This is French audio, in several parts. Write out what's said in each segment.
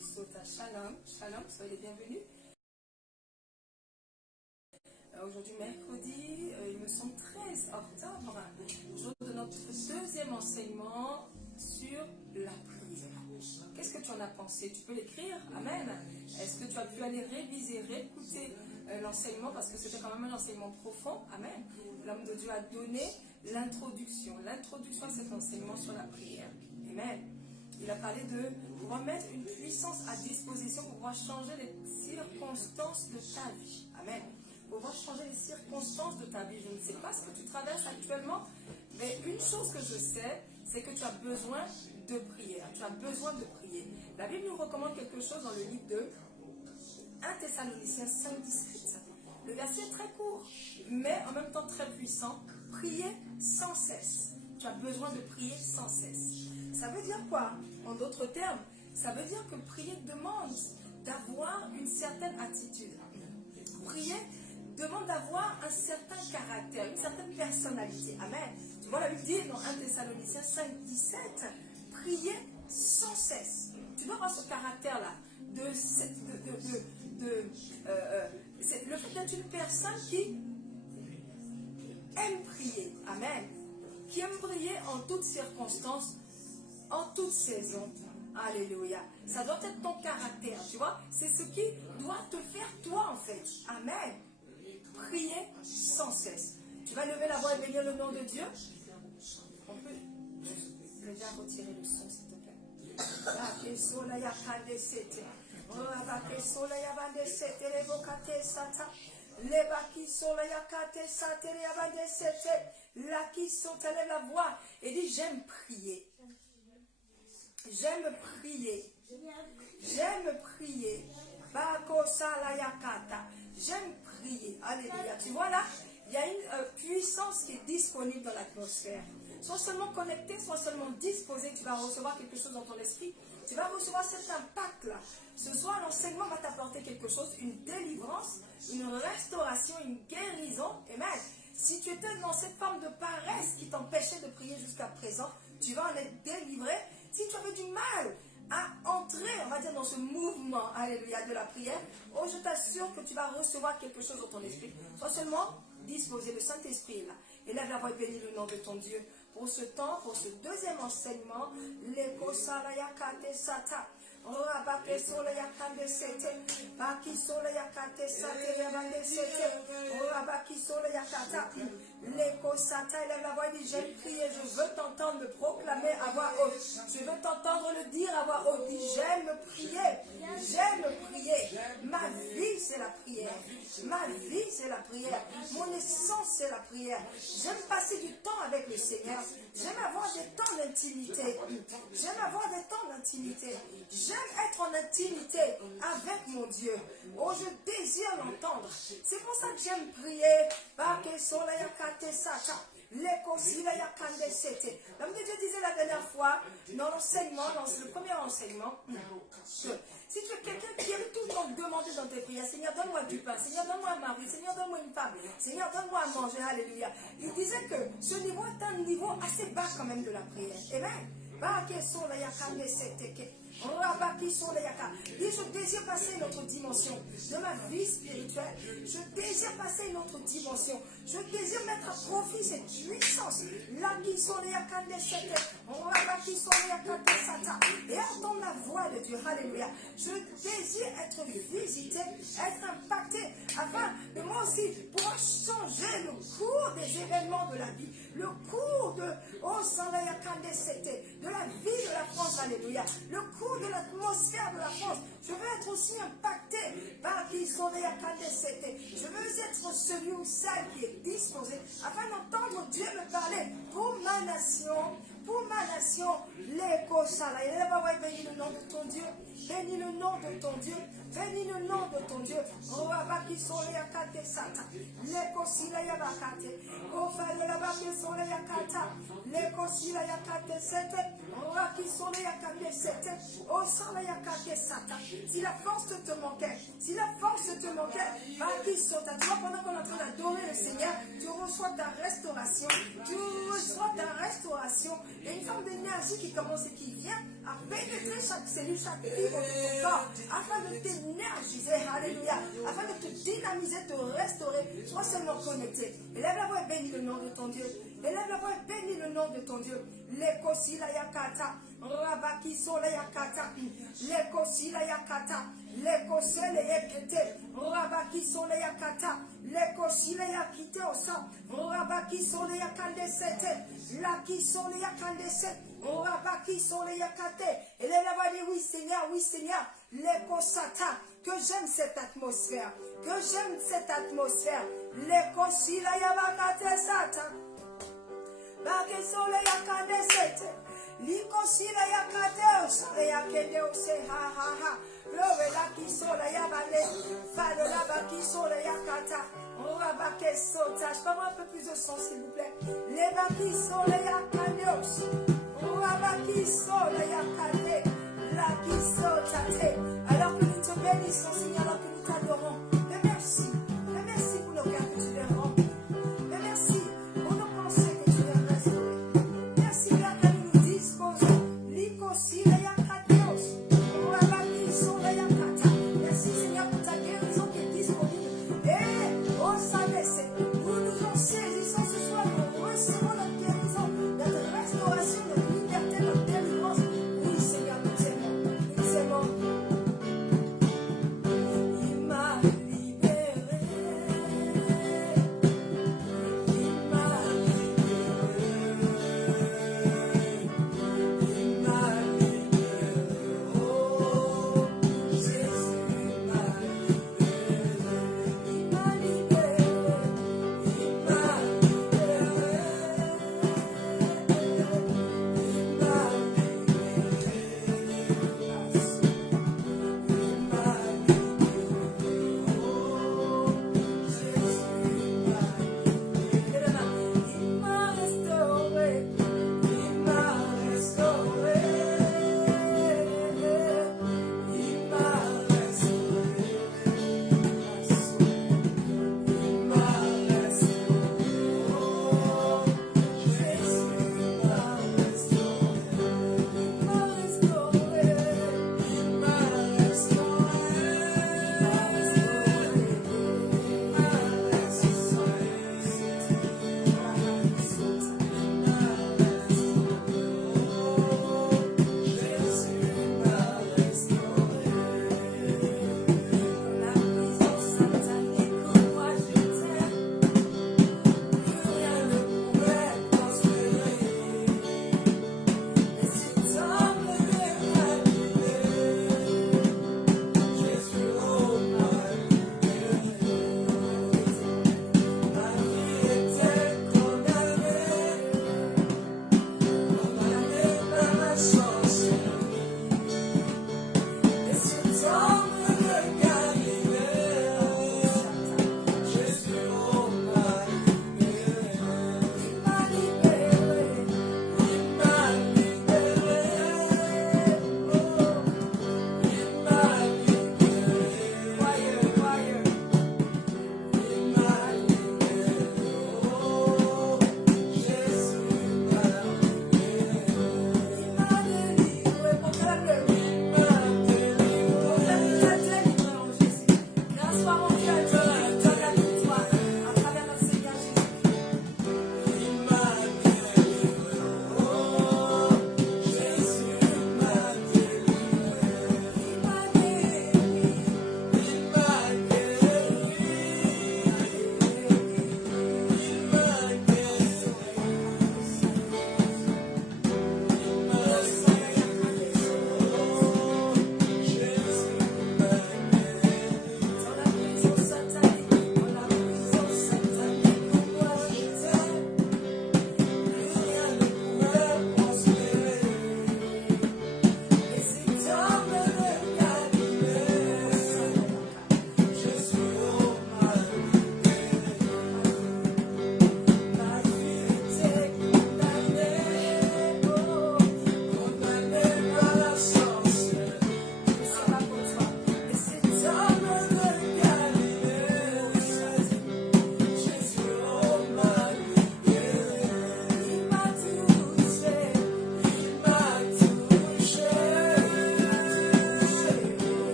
Shalom, shalom, soyez les bienvenus. Aujourd'hui, mercredi, il me semble 13 octobre, jour de notre deuxième enseignement sur la prière. Qu'est-ce que tu en as pensé? Tu peux l'écrire? Amen. Est-ce que tu as pu aller réviser, réécouter l'enseignement? Parce que c'était quand même un enseignement profond. Amen. L'homme de Dieu a donné l'introduction à cet enseignement sur la prière. Amen. Il a parlé de pouvoir mettre une puissance à disposition pour pouvoir changer les circonstances de ta vie. Amen. Pour pouvoir changer les circonstances de ta vie. Je ne sais pas ce que tu traverses actuellement, mais une chose que je sais, c'est que tu as besoin de prière. Tu as besoin de prier. La Bible nous recommande quelque chose dans le livre de 1 Thessaloniciens 5:17. Le verset est très court, mais en même temps très puissant. Priez sans cesse. Tu as besoin de prier sans cesse. Ça veut dire quoi? En d'autres termes, ça veut dire que prier demande d'avoir une certaine attitude. Prier demande d'avoir un certain caractère, une certaine personnalité. Amen. Tu vois, la Bible dit dans 1 Thessaloniciens 5:17, priez sans cesse. Tu dois avoir ce caractère-là. Le fait d'être une personne qui aime prier. Amen. Qui aime prier en toutes circonstances, en toute saison. Alléluia. Ça doit être ton caractère, tu vois. C'est ce qui doit te faire toi, en fait. Amen. Prier sans cesse. Tu vas lever la voix et bénir le nom de Dieu. On peut déjà retirer le son, s'il te plaît. Lève la voix et dit: j'aime prier. J'aime prier. J'aime prier. J'aime prier. Alléluia. Tu vois là, il y a une puissance qui est disponible dans l'atmosphère. Sois seulement connecté, sois seulement disposé, tu vas recevoir quelque chose dans ton esprit. Tu vas recevoir cet impact-là. Ce soir, l'enseignement va t'apporter quelque chose, une délivrance, une restauration, une guérison. Amen. Si tu étais dans cette forme de paresse qui t'empêchait de prier jusqu'à présent, tu vas en être délivré. Si tu avais du mal à entrer, on va dire, dans ce mouvement, alléluia, de la prière, oh, je t'assure que tu vas recevoir quelque chose dans ton esprit. Sois seulement disposé, le Saint-Esprit est là. Et lève la voix et bénis le nom de ton Dieu. Pour ce temps, pour ce deuxième enseignement, j'aime prier, je veux t'entendre me proclamer à voix haute. Je veux t'entendre le dire à voix haute. Dis: j'aime prier, j'aime prier. Ma vie c'est la prière. Ma vie c'est la prière. Mon essence c'est la prière. J'aime passer du temps avec le Seigneur. J'aime avoir des temps d'intimité. J'aime avoir des temps d'intimité. J'aime être en intimité avec mon Dieu. Oh, je désire l'entendre. C'est pour ça que j'aime prier. L'homme de Dieu disait la dernière fois, dans l'enseignement, dans le premier enseignement, que si tu es quelqu'un qui aime tout le temps demander dans tes prières: Seigneur, donne-moi du pain, Seigneur, donne-moi un mari, Seigneur, donne-moi une femme, Seigneur, donne-moi à manger, alléluia. Il disait que ce niveau est un niveau assez bas quand même de la prière. Amen. Et je désire passer une autre dimension de ma vie spirituelle. Je désire passer une autre dimension. Je désire mettre à profit cette puissance. Et entendre la voix de Dieu. Alléluia. Je désire être visité, être impacté, afin de moi aussi pouvoir changer le cours des événements de la vie, le cours de la vie de la France. Alléluia. Le cours de l'atmosphère de la France. Je veux être aussi impacté par qui sont les Yakandesete. Je veux être celui ou celle qui est disposé afin d'entendre Dieu me parler pour ma nation. Pour ma nation, l'éco-sala. Et là, bénis le nom de ton Dieu. Bénis le nom de ton Dieu. Bénis le nom de ton Dieu. Oh, abaki sont les yakate sata. L'éco-sila yabakate. Oh, fallait l'abaki sont les yakata. L'éco-sila yakate sete. Oh, abaki sont les yakate sete. Oh, sala yakate sata. Si la force te manquait, si la force te manquait, abaki sont à toi pendant qu'on est en train d'adorer le Seigneur, tu reçois ta restauration. Tu reçois ta restauration. Il y a une forme d'énergie qui commence et qui vient à pénétrer chaque cellule, chaque fibre de ton corps, afin de t'énergiser, alléluia, afin de te dynamiser, te restaurer. Sois seulement connecté. Élève la voix et bénis le nom de ton Dieu. Élève la voix et bénis le nom de ton Dieu. Lekosi la yakata, rabaki so la yakata, lekosi la yakata, lekose le yekete, rabaki so la yakata, lekosi la yakite osa, rabaki so la yakande sete, laki so la yakande sete, rabaki so la yakate. Élève la voix et dis oui Seigneur, lekosata, que j'aime cette atmosphère, que j'aime cette atmosphère, lekosi la yabakate sata. Bake sole ya kande sete, liko sila ya kate osale ya kende ose ha ha ha. Love la ki sole ya bale, fado la baki sole ya kata. On va bake sota. Je peux avoir un peu plus de son s'il vous plaît. Les baki sole ya kande ose. On va baki sole ya kate, la ki sota te. Alors que nous te bénissons Seigneur, alors que nous t'adorons. Mais merci pour nos cœurs que tu les rends. Mais merci pour nos pensées que tu les restaurées. Merci Père que nous nous disposons. Merci Seigneur pour ta guérison qui est disponible. Et oh Sabessé, nous nous en saisissons ce soir. Nous recevons notre guérison, notre restauration, notre liberté, notre délivrance. Oui Seigneur, nous t'aimons. Nous t'aimons.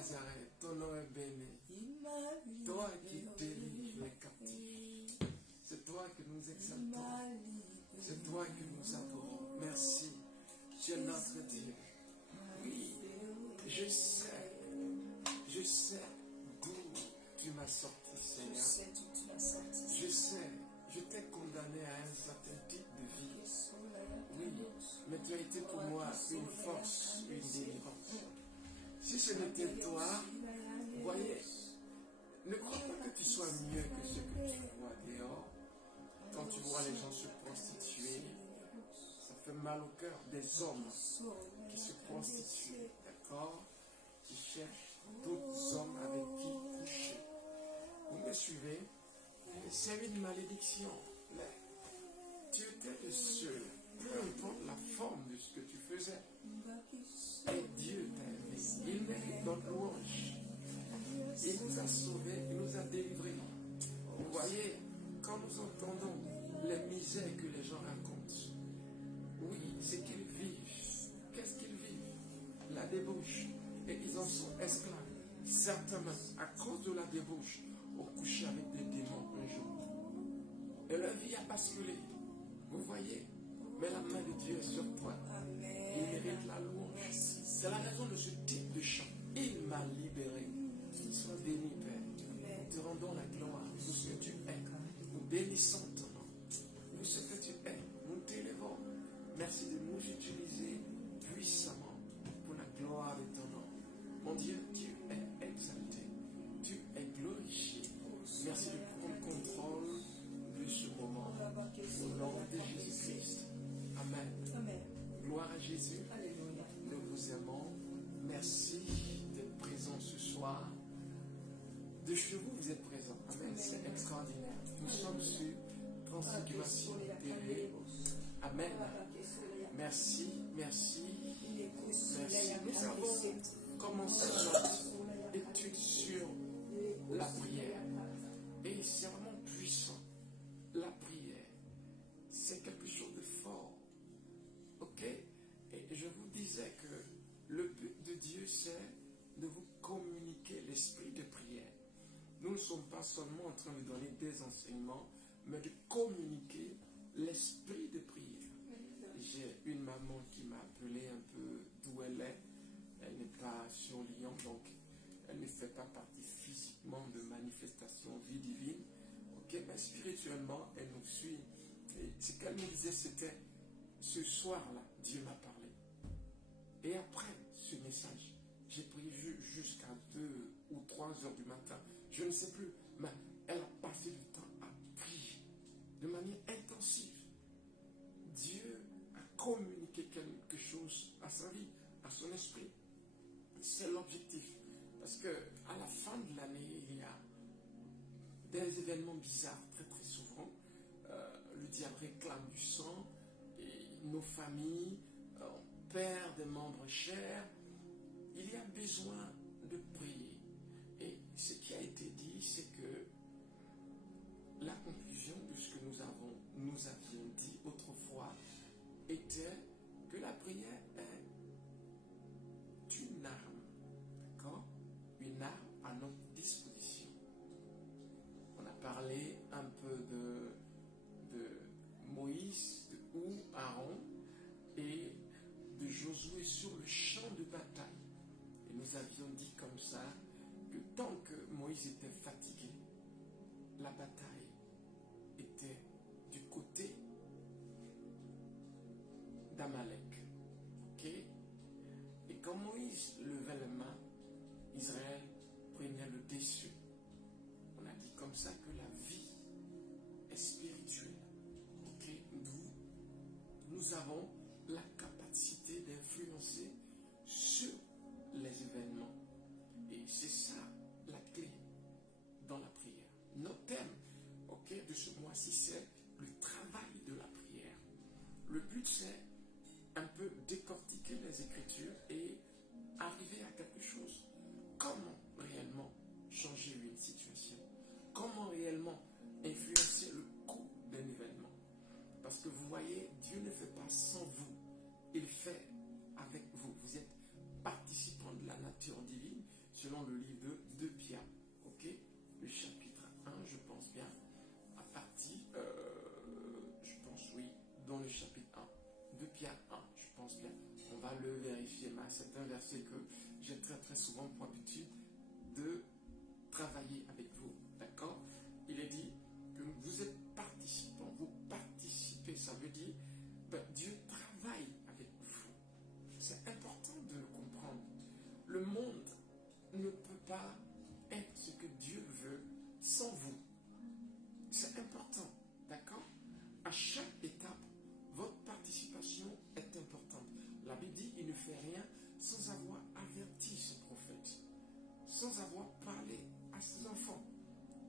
Nazareth, ton nom est béni. Toi qui délivres les captifs. C'est toi que nous exaltons. C'est toi que nous adorons. Merci. Tu es notre Dieu. Oui, je sais d'où tu m'as sorti, Seigneur. Je sais, je t'ai condamné à un certain type de vie. Oui, mais tu as été pour moi une force, une délivrance. Si ce n'était toi, voyez, ne crois pas que tu sois mieux que ce que tu vois dehors. Quand tu vois les gens se prostituer, ça fait mal au cœur des hommes qui se prostituent, d'accord, qui cherchent d'autres hommes avec qui coucher. Vous me suivez? C'est une malédiction. Mais tu étais le seul, peu importe la forme de ce que tu faisais. Et Dieu t'a aimé. Il mérite notre louange. Il nous a sauvés, il nous a délivrés. Vous voyez, quand nous entendons les misères que les gens racontent, oui, c'est qu'ils vivent. Qu'est-ce qu'ils vivent? La débauche. Et ils en sont esclaves. Certainement, à cause de la débauche, ont couché avec des démons un jour. Et leur vie a basculé. Vous voyez? Mais la main de Dieu est sur toi. Il mérite la louange. C'est la raison de ce type de chant. Il m'a libéré. Sois béni, Père. Nous te rendons la gloire pour ce que tu es. Nous bénissons ton nom. Pour ce que tu es, nous t'élevons. Merci de nous utiliser puissamment pour la gloire de ton nom. Mon Dieu, tu es exalté. Tu es glorifié. Merci de prendre contrôle de ce moment. Au nom de Jésus-Christ. Amen. Gloire à Jésus. Nous vous aimons. Merci d'être présents ce soir. De chez vous, vous êtes présents. Amen. C'est extraordinaire. Nous sommes sur Transfiguration TV. Amen. Merci. Nous avons commencé notre étude sur la prière. Et c'est vraiment puissant. La prière, c'est quelque chose de fort. Ok? Et je vous disais que le but de Dieu, c'est de vous communiquer l'esprit de prière. Nous ne sommes pas seulement en train de donner des enseignements, mais de communiquer l'esprit de prière. J'ai une maman qui m'a appelé un peu d'où elle est. Elle n'est pas sur Lyon, donc elle ne fait pas partie physiquement de manifestation vie divine. Ok, mais spirituellement, elle nous suit. Et ce qu'elle nous disait, c'était ce soir-là, Dieu m'a parlé. Et après ce message, j'ai prié jusqu'à 2 ou 3 heures du matin. Je ne sais plus, mais elle a passé du temps à prier de manière intensive. Dieu a communiqué quelque chose à sa vie, à son esprit. C'est l'objectif. Parce que à la fin de l'année, il y a des événements bizarres très souvent. Le diable réclame du sang, et nos familles, on perd des membres chers. Il y a besoin de prier. Et ce qui a été dit, c'est que la conclusion de ce que nous avions dit autrefois était que la prière est une arme, d'accord? Une arme à notre disposition. On a parlé un peu de Moïse ou Aaron et de Josué sur le champ de bataille. Et nous avions dit comme ça que tant que Moïse était fatigué, la bataille était du côté d'Amalek. Ok? Et quand Moïse levait les mains, Israël prenait le dessus. On a dit comme ça que la vie est spirituelle. Ok? Nous avons la capacité d'influencer sur les événements. Et c'est ça la clé dans la prière. Notre thème, ok, de ce mois-ci, c'est le travail de la prière. Le but, c'est un peu décortiquer les Écritures et arriver à quelque chose. Comment réellement changer une situation? Comment réellement influencer le cours d'un événement? Parce que vous voyez, Dieu ne fait pas 120 dans le livre de 2 Pierre, ok, le chapitre 1, je pense bien, à partir, je pense, oui, dans le chapitre 1, 2 Pierre 1, je pense bien, on va le vérifier, mais c'est un verset que j'ai très très souvent pour habitude de travailler avec vous, d'accord? Il est dit que vous êtes participants, vous participez, ça veut dire Dieu travaille avec vous. C'est important de le comprendre. Le monde ne peut pas être ce que Dieu veut sans vous. C'est important, d'accord? À chaque étape, votre participation est importante. La Bible dit, il ne fait rien sans avoir averti ce prophète, sans avoir parlé à ses enfants.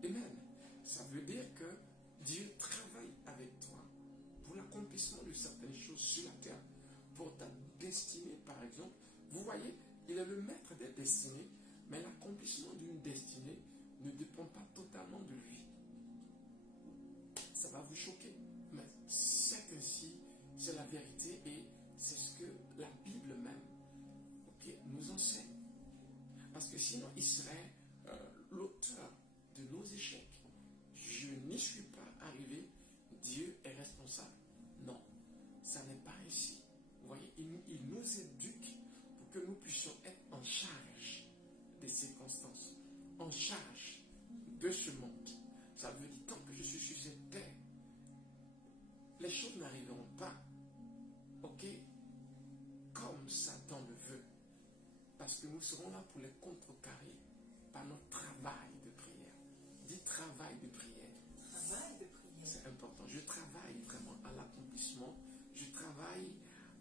Amen. Ça veut dire que Dieu travaille avec toi pour l'accomplissement de certaines choses sur la terre, pour ta destinée par exemple. Vous voyez, il est le maître des destinées, mais l'accomplissement d'une destinée ne dépend pas totalement de lui. Ça va vous choquer, mais c'est ainsi, c'est la vérité et c'est ce que la Bible même, ok, nous enseigne. Parce que sinon, il serait l'auteur de nos échecs. Je n'y suis pas arrivé, Dieu est responsable. Non, ça n'est pas ainsi. Vous voyez, il nous éduque pour que nous puissions être en charge des circonstances, en charge de ce monde. Ça veut dire, tant que je suis sur cette terre, les choses n'arriveront pas, ok, comme Satan le veut. Parce que nous serons là pour les contrecarrer par notre travail de prière. Dis travail de prière. Travail de prière. C'est important. Je travaille vraiment à l'accomplissement. Je travaille,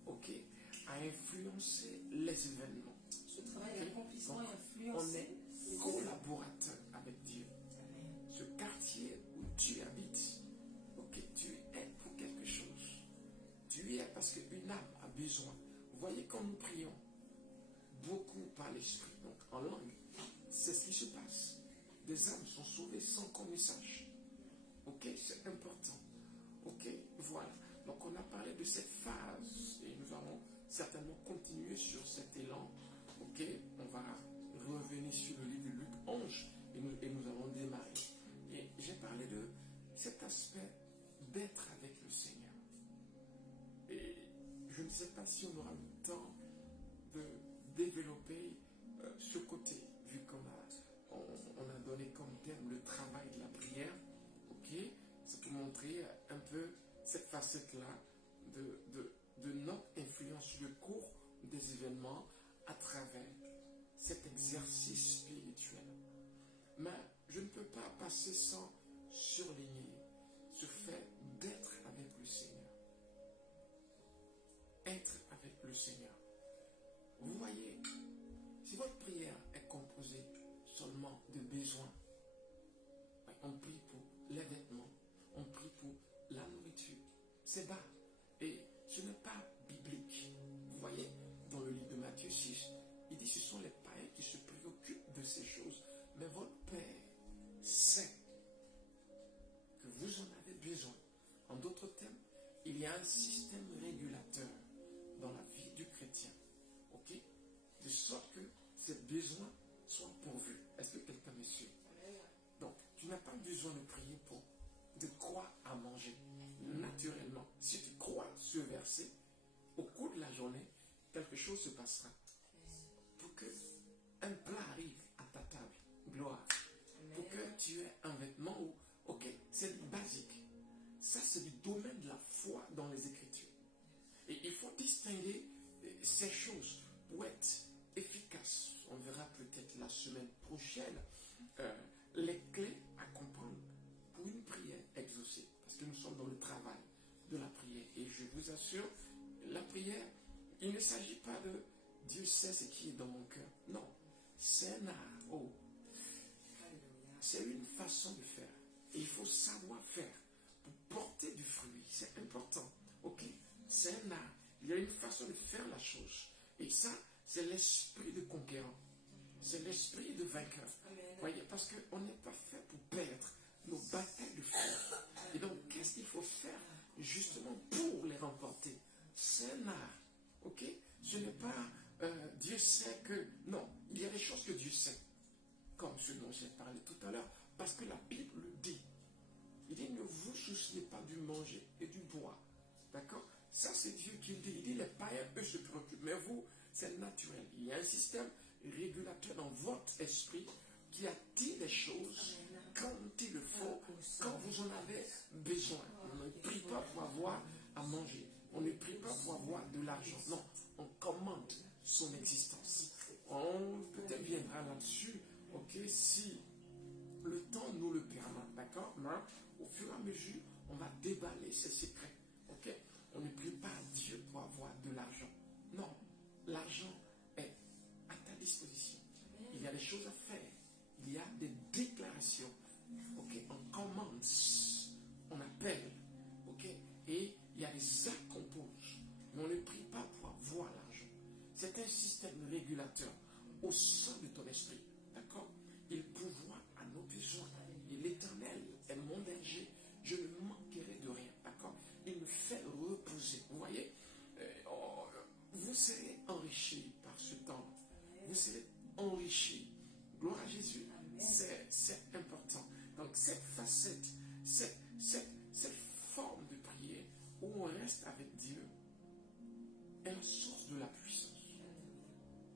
ok, à influencer les événements. Je travaille à l'accomplissement et On influencer est les collaborateur avec Dieu. Amen. Ce quartier où tu habites, ok, tu es pour quelque chose. Tu y es parce qu'une âme a besoin. Vous voyez, quand nous prions, beaucoup par l'esprit, donc en langue, c'est ce qui se passe. Des âmes sont sauvées sans qu'on ne sache. Ok, c'est important. Ok, voilà. Donc on a parlé de cette phase et nous allons certainement continuer sur cet élan. Ok, on va revenir sur le livre de Luc 11 et nous allons démarrer. Et j'ai parlé de cet aspect d'être avec le Seigneur. Et je ne sais pas si on aura le temps de développer ce côté, vu qu'on a donné comme thème le travail de la prière. Ok, c'est pour montrer un peu cette facette-là de notre influence sur le cours des événements à travers cet exercice spirituel. Mais je ne peux pas passer sans surligner ce fait d'être avec le Seigneur. Être avec le Seigneur. Vous voyez, si votre prière est composée seulement de besoins, on prie pour les vêtements, on prie pour la nourriture, c'est bas. Et ce n'est pas biblique. Vous voyez, dans le livre de Matthieu 6, il dit que ce sont les païens qui se préoccupent de ces choses. Mais votre Père sait que vous en avez besoin. En d'autres termes, il y a un système régulateur dans la vie du chrétien. Ok? De sorte que ces besoins soient pourvus. Est-ce que quelqu'un me suit? Donc, tu n'as pas besoin de prier pour de quoi à manger. Naturellement, si tu crois ce verset, au cours de la journée, quelque chose se passera. Pour que un plat arrive à ta table. Gloire. Pour que tu aies un vêtement ou, ok, c'est basique. Ça, c'est du domaine de la foi dans les Écritures. Et il faut distinguer ces choses pour être efficace. On verra peut-être la semaine prochaine les clés à comprendre pour une prière exaucée. Parce que nous sommes dans le travail de la prière. Et je vous assure, la prière, il ne s'agit pas de Dieu sait ce qui est dans mon cœur. Non, c'est un art. Oh. C'est une façon de faire. Et il faut savoir faire pour porter du fruit. C'est important. Ok? C'est un art. Il y a une façon de faire la chose. Et ça, c'est l'esprit de conquérant. C'est l'esprit de vainqueur. Voyez, parce qu'on n'est pas fait pour perdre nos batailles de foi. Et donc, qu'est-ce qu'il faut faire justement pour les remporter? C'est un art. Ok? Ce n'est pas Dieu sait que... Non, il y a des choses que Dieu sait. comme ce dont j'ai parlé tout à l'heure, parce que la Bible le dit. Il dit, ne vous souciez pas du manger et du boire. D'accord? Ça, c'est Dieu qui le dit. Il dit, les païens, eux, se préoccupent. Mais vous, c'est naturel. Il y a un système régulateur dans votre esprit qui attire les choses quand il le faut, quand vous en avez besoin. On ne prie pas pour avoir à manger. On ne prie pas pour avoir de l'argent. Non, on commande son existence. On peut-être viendra là-dessus, ok, si le temps nous le permet, d'accord? Mais au fur et à mesure, on va déballer ces secrets, ok? On ne prie pas à Dieu pour avoir de l'argent. Non, l'argent est à ta disposition. Il y a des choses à faire. Il y a des déclarations. Ok, on commande, on appelle. Ok, et il y a des actes qu'on pose. Mais on ne prie pas pour avoir l'argent. C'est un système régulateur au sein de ton esprit. D'accord? Il pourvoit à nos besoins. Et l'Éternel est mon berger. Je ne manquerai de rien. D'accord? Il me fait reposer. Vous voyez? Vous serez enrichis par ce temps. Vous serez enrichis. Gloire à Jésus. C'est important. Donc cette facette, cette forme de prière où on reste avec Dieu est la source de la puissance.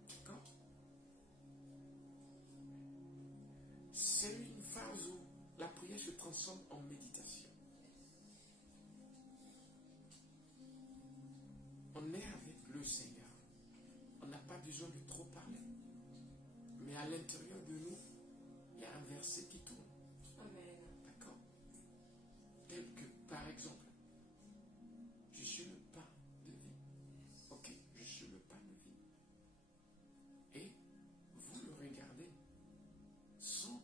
D'accord? C'est une phase où la prière se transforme en méditation. On est avec le Seigneur. On n'a pas besoin de trop parler. Mais à l'intérieur de nous, il y a un verset qui tourne. Amen. D'accord? Tel que, par exemple, je suis le pain de vie. Ok, je suis le pain de vie. Et vous le regardez sans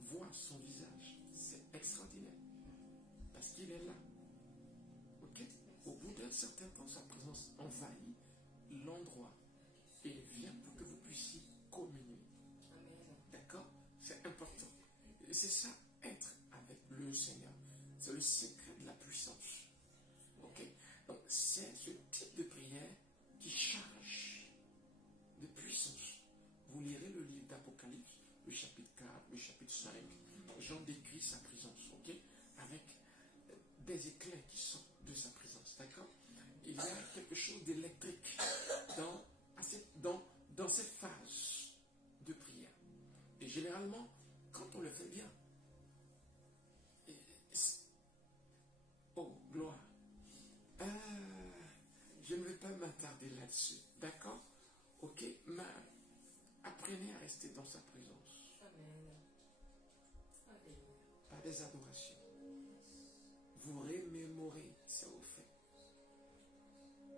voir son visage. C'est extraordinaire. Parce qu'il est là. Ok? Au bout d'un certain temps, sa présence envahit l'endroit. Et il vient pour que vous puissiez communier. D'accord? C'est important. Et c'est ça, être avec le Seigneur. C'est le secret de la puissance. Ok? Donc, c'est ce type de prière qui charge de puissance. Vous lirez le livre d'Apocalypse, le chapitre 4, le chapitre 5. Jean décrit sa présence, ok? Avec des éclairs qui sortent de sa présence. D'accord? Il y a quelque chose d'électrique dans cette phase de prière. Et généralement, quand on le fait bien, oh, gloire. Je ne vais pas m'attarder là-dessus. D'accord? Ok? Mais apprenez à rester dans sa présence. Amen. Pas des adorations. Vous remémorez ça au fait.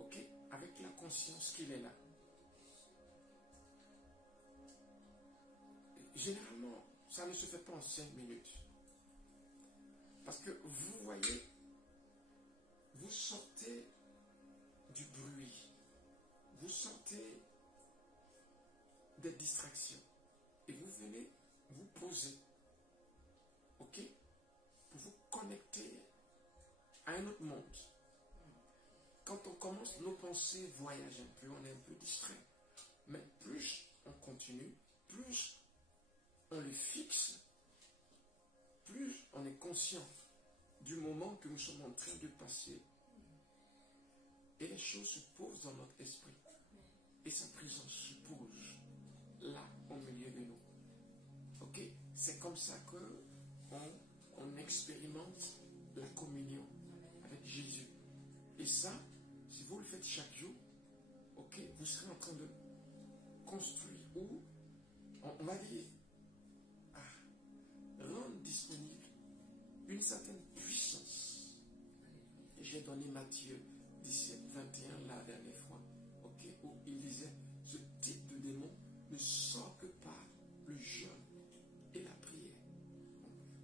Ok? Avec la conscience qu'il est là. Généralement, ça ne se fait pas en 5 minutes. Parce que vous voyez, vous sortez du bruit. Vous sortez des distractions. Et vous venez vous poser. Ok? Pour vous connecter à un autre monde. Quand on commence, nos pensées voyagent un peu, on est un peu distrait. Mais plus on continue, plus on le fixe, plus on est conscient du moment que nous sommes en train de passer. Et les choses se posent dans notre esprit. Et sa présence se pose là, au milieu de nous. Ok? C'est comme ça que on expérimente la communion avec Jésus. Et ça, si vous le faites chaque jour, ok, vous serez en train de construire ou, on va dire, rendre disponible une certaine puissance. J'ai donné Matthieu 17, 21 la dernière fois, ok, où il disait, ce type de démon ne sort que par le jeûne et la prière.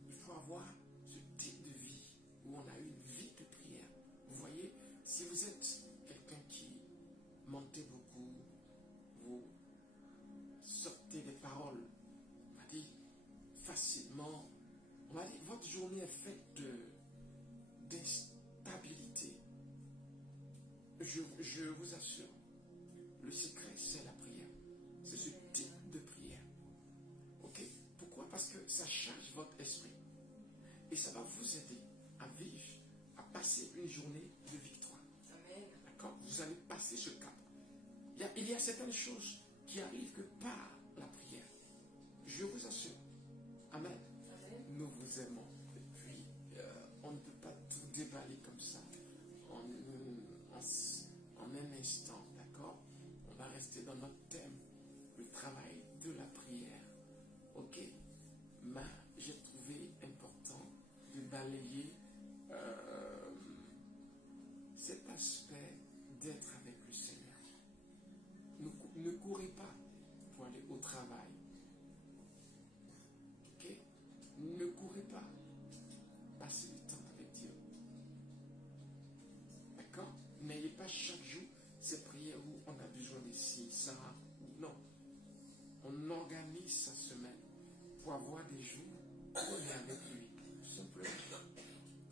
Il faut avoir ce type de vie où on a une vie de prière. Vous voyez, si vous êtes quelqu'un qui mentez beaucoup, vous sortez des paroles, on va dire, facilement, on va dire, votre journée est faite d'instabilité. Je vous assure, le secret, c'est la prière. C'est ce type de prière. Ok? Pour ça va vous aider à vivre, à passer une journée de victoire. Amen. D'accord? Vous allez passer ce cap. Il y a certaines choses qui arrivent que par la prière. Je vous assure. Amen. Amen. Nous vous aimons. Et puis, on ne peut pas tout déballer comme ça en un instant. D'accord? On va rester dans notre thème, le travail de la prière. Ok? Mais j'ai trouvé important de balayer cet aspect d'être avec le Seigneur. Ne courez pas pour aller au travail. Ok? Ne courez pas. Passez du temps avec Dieu. D'accord? N'ayez pas chaque jour ces prières où on a besoin de ci, ça, ou non. On organise sa semaine pour avoir des jours où on est avec lui. Tout simplement.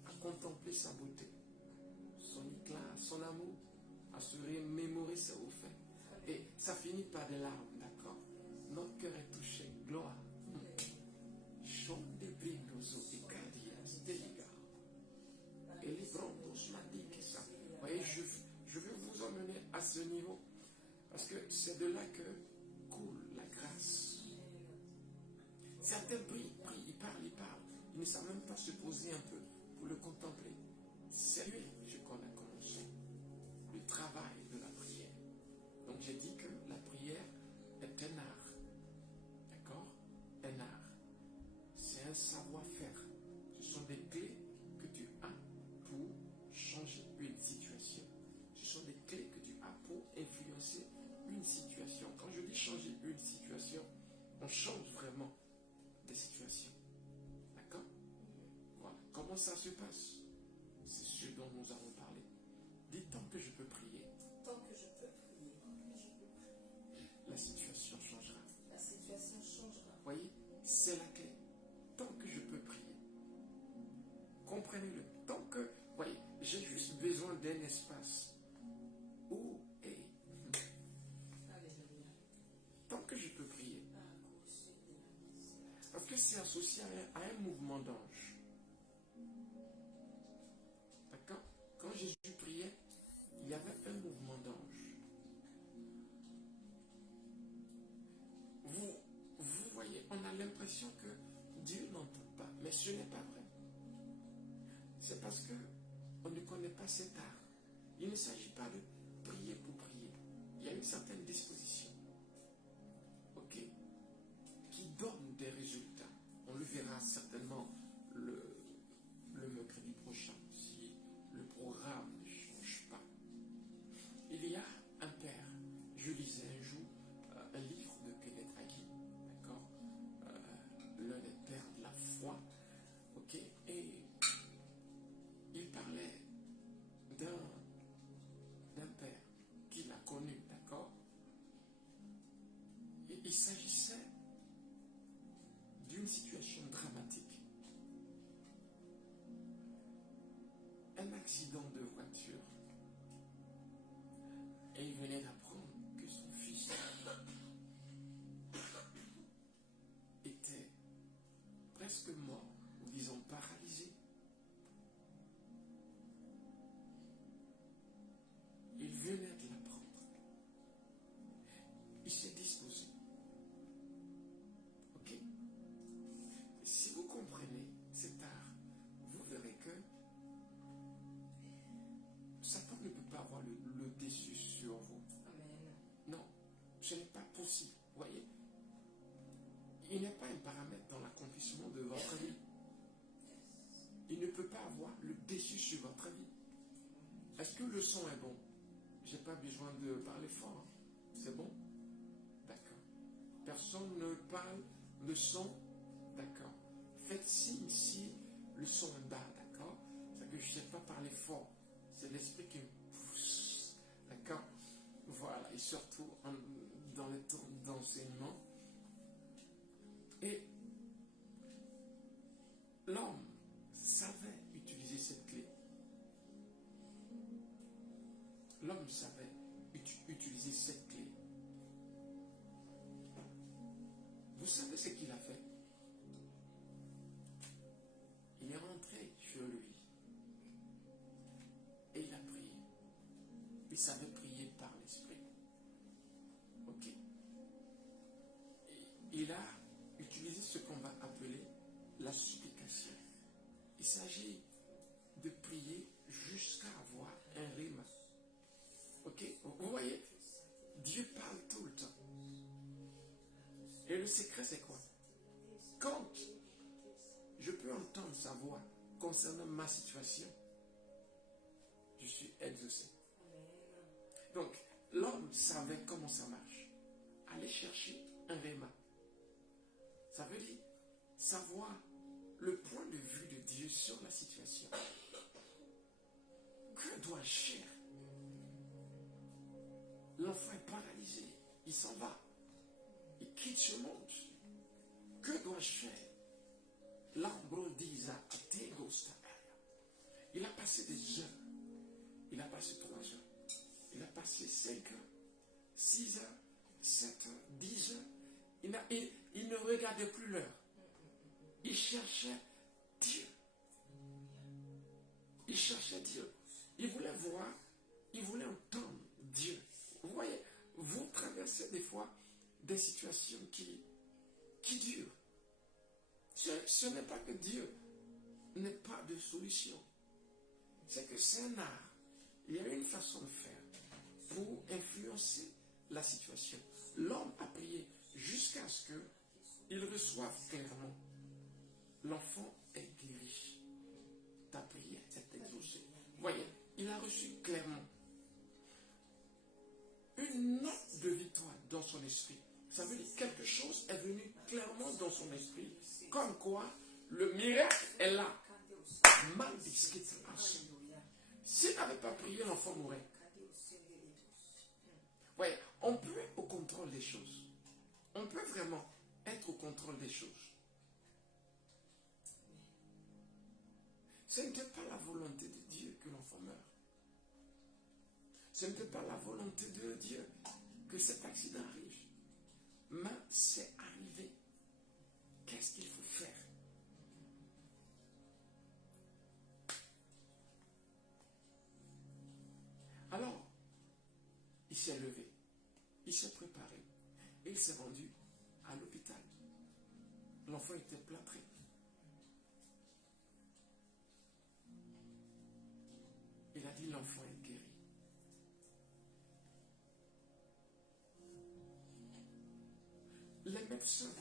À contempler sa beauté, son éclat, son amour, à se remémorer ses hauts faits. Et ça finit par des larmes, d'accord? Notre cœur est touché. Gloire. Chant des brindozo et cardias, délicat. Et les brandos m'a dit que ça. Vous voyez, je veux vous emmener à ce niveau. Parce que c'est de là que coule la grâce. Certains prient, ils parlent. Ils ne savent même pas se poser un peu pour le contempler. C'est lui, je connais commencé le travail de la prière. Donc j'ai dit que la prière est un art. D'accord? Un art. C'est un savoir-faire. Ce sont des clés que tu as pour changer une situation. Ce sont des clés que tu as pour influencer une situation. Quand je dis changer une situation, on change vraiment des situations. D'accord? Voilà. Comment ça se passe? C'est ce dont nous avons parlé. Dis tant que je peux prier. Tant que je peux prier, La situation changera. la situation changera. Vous voyez? C'est la clé. Tant que je peux prier. Comprenez-le. Tant que, vous voyez, j'ai juste besoin d'un espace où est. Alléluia. Tant que je peux prier. Parce que c'est associé à un mouvement d'ange. D'accord? Quand Jésus priait, il y avait un mouvement d'ange. Vous voyez, on a l'impression que Dieu n'entend pas, mais ce n'est pas vrai. C'est parce que on ne connaît pas cet art. Il ne s'agit pas de prier pour prier. Il y a une certaine disposition, ok, qui donne des résultats. On le verra certainement le mercredi prochain, si le programme ne change pas. Il y a un père. Je lisais un jour un livre de Kenneth Hagin, d'accord, l'un des pères de la foi, ok, et il parlait d'un père qu'il a connu, d'accord. Et il s'agissait d'une situation dramatique. Un accident de voiture. Et il venait d'apprendre que son fils était presque mort, ou disons paralysé. Il venait de l'apprendre. Il s'est disposé. Ok? Si vous comprenez cet art, vous verrez que Satan ne peut pas avoir le dessus sur vous. Amen. Non, ce n'est pas possible. Vous voyez? Il n'est pas un paramètre dans l'accomplissement de votre vie. Il ne peut pas avoir le dessus sur votre vie. Est-ce que le son est bon? Je n'ai pas besoin de parler fort. C'est bon? D'accord. Personne ne parle le son? D'accord. Faites signe si le son est bas, d'accord? C'est que je ne sais pas parler fort. C'est l'esprit qui me pousse. D'accord? Voilà. Et surtout dans les temps d'enseignement. Et l'homme savait utiliser cette clé. L'homme savait utiliser cette clé. Vous savez ce qu'il a fait? Il est rentré s'agit de prier jusqu'à avoir un rime. Ok? Vous voyez, Dieu parle tout le temps. Et le secret, c'est quoi? Quand je peux entendre sa voix concernant ma situation, je suis exaucé. Donc, l'homme savait comment ça marche. Aller chercher un rhéma. Ça veut dire savoir le point de vue de Dieu sur la situation. Que dois-je faire? L'enfant est paralysé. Il s'en va. Il quitte ce monde. Que dois-je faire? L'arbre d'Isa a Tegos. Il a passé des heures. Il a passé 3 heures. Il a passé 5 heures, 6 heures, 7 heures, 10 heures. Il ne regardait plus l'heure. Il cherchait Dieu. Il cherchait Dieu. Il voulait voir, il voulait entendre Dieu. Vous voyez, vous traversez des fois des situations qui durent. Ce n'est pas que Dieu n'ait pas de solution. C'est que c'est un art. Il y a une façon de faire pour influencer la situation. L'homme a prié jusqu'à ce qu'il reçoive clairement. L'enfant est guéri. Ta prière est exaucée. Voyez, il a reçu clairement une note de victoire dans son esprit. Ça veut dire que quelque chose est venu clairement dans son esprit. Comme quoi, le miracle est là. Mal discuté. S'il n'avait pas prié, l'enfant mourrait. Voyez, on peut être au contrôle des choses. On peut vraiment être au contrôle des choses. Ce n'était pas la volonté de Dieu que l'enfant meure. Ce n'était pas la volonté de Dieu que cet accident arrive. Mais c'est arrivé. Qu'est-ce qu'il faut faire? Alors, il s'est levé, il s'est préparé et il s'est rendu à l'hôpital. L'enfant était plâtré. Il a dit l'enfant est guéri. Les médecins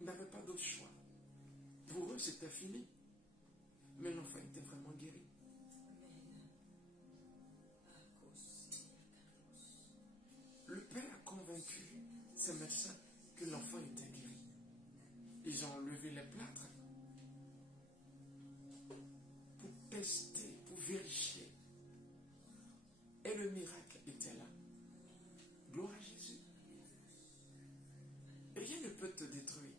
n'avaient pas d'autre choix. Pour eux, c'était fini. Mais l'enfant était vraiment guéri. Le père a convaincu ces médecins que l'enfant était guéri. Ils ont enlevé les plâtres pour tester, pour vérifier. Et le miracle était là. Gloire à Jésus. Rien ne peut te détruire.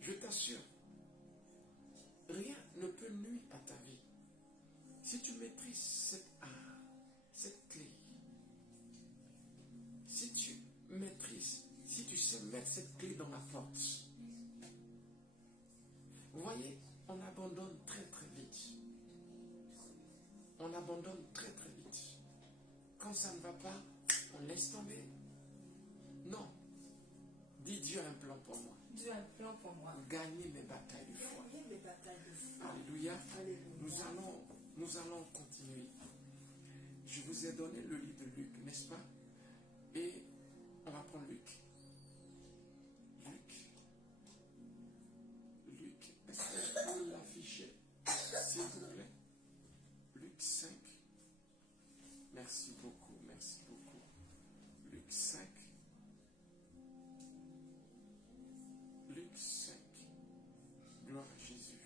Je t'assure, rien ne peut nuire à ta vie. Si tu maîtrises cette art, cette clé, si tu maîtrises, si tu sais mettre cette clé dans la porte, vous voyez, on abandonne très très vite. On abandonne très très vite. Quand ça ne va pas, on laisse tomber. Non. Dis Dieu a un plan pour moi. Dieu a un plan pour moi. Gagner mes batailles de foi. Gagner mes batailles de foi. Alléluia. Alléluia. Nous allons continuer. Je vous ai donné le livre de Luc, n'est-ce pas? Et on va prendre Luc. Luc, est-ce que vous l'affichez, s'il vous plaît? Luc 5. Merci beaucoup, merci beaucoup. Luc 5. Luc 5. Gloire à Jésus.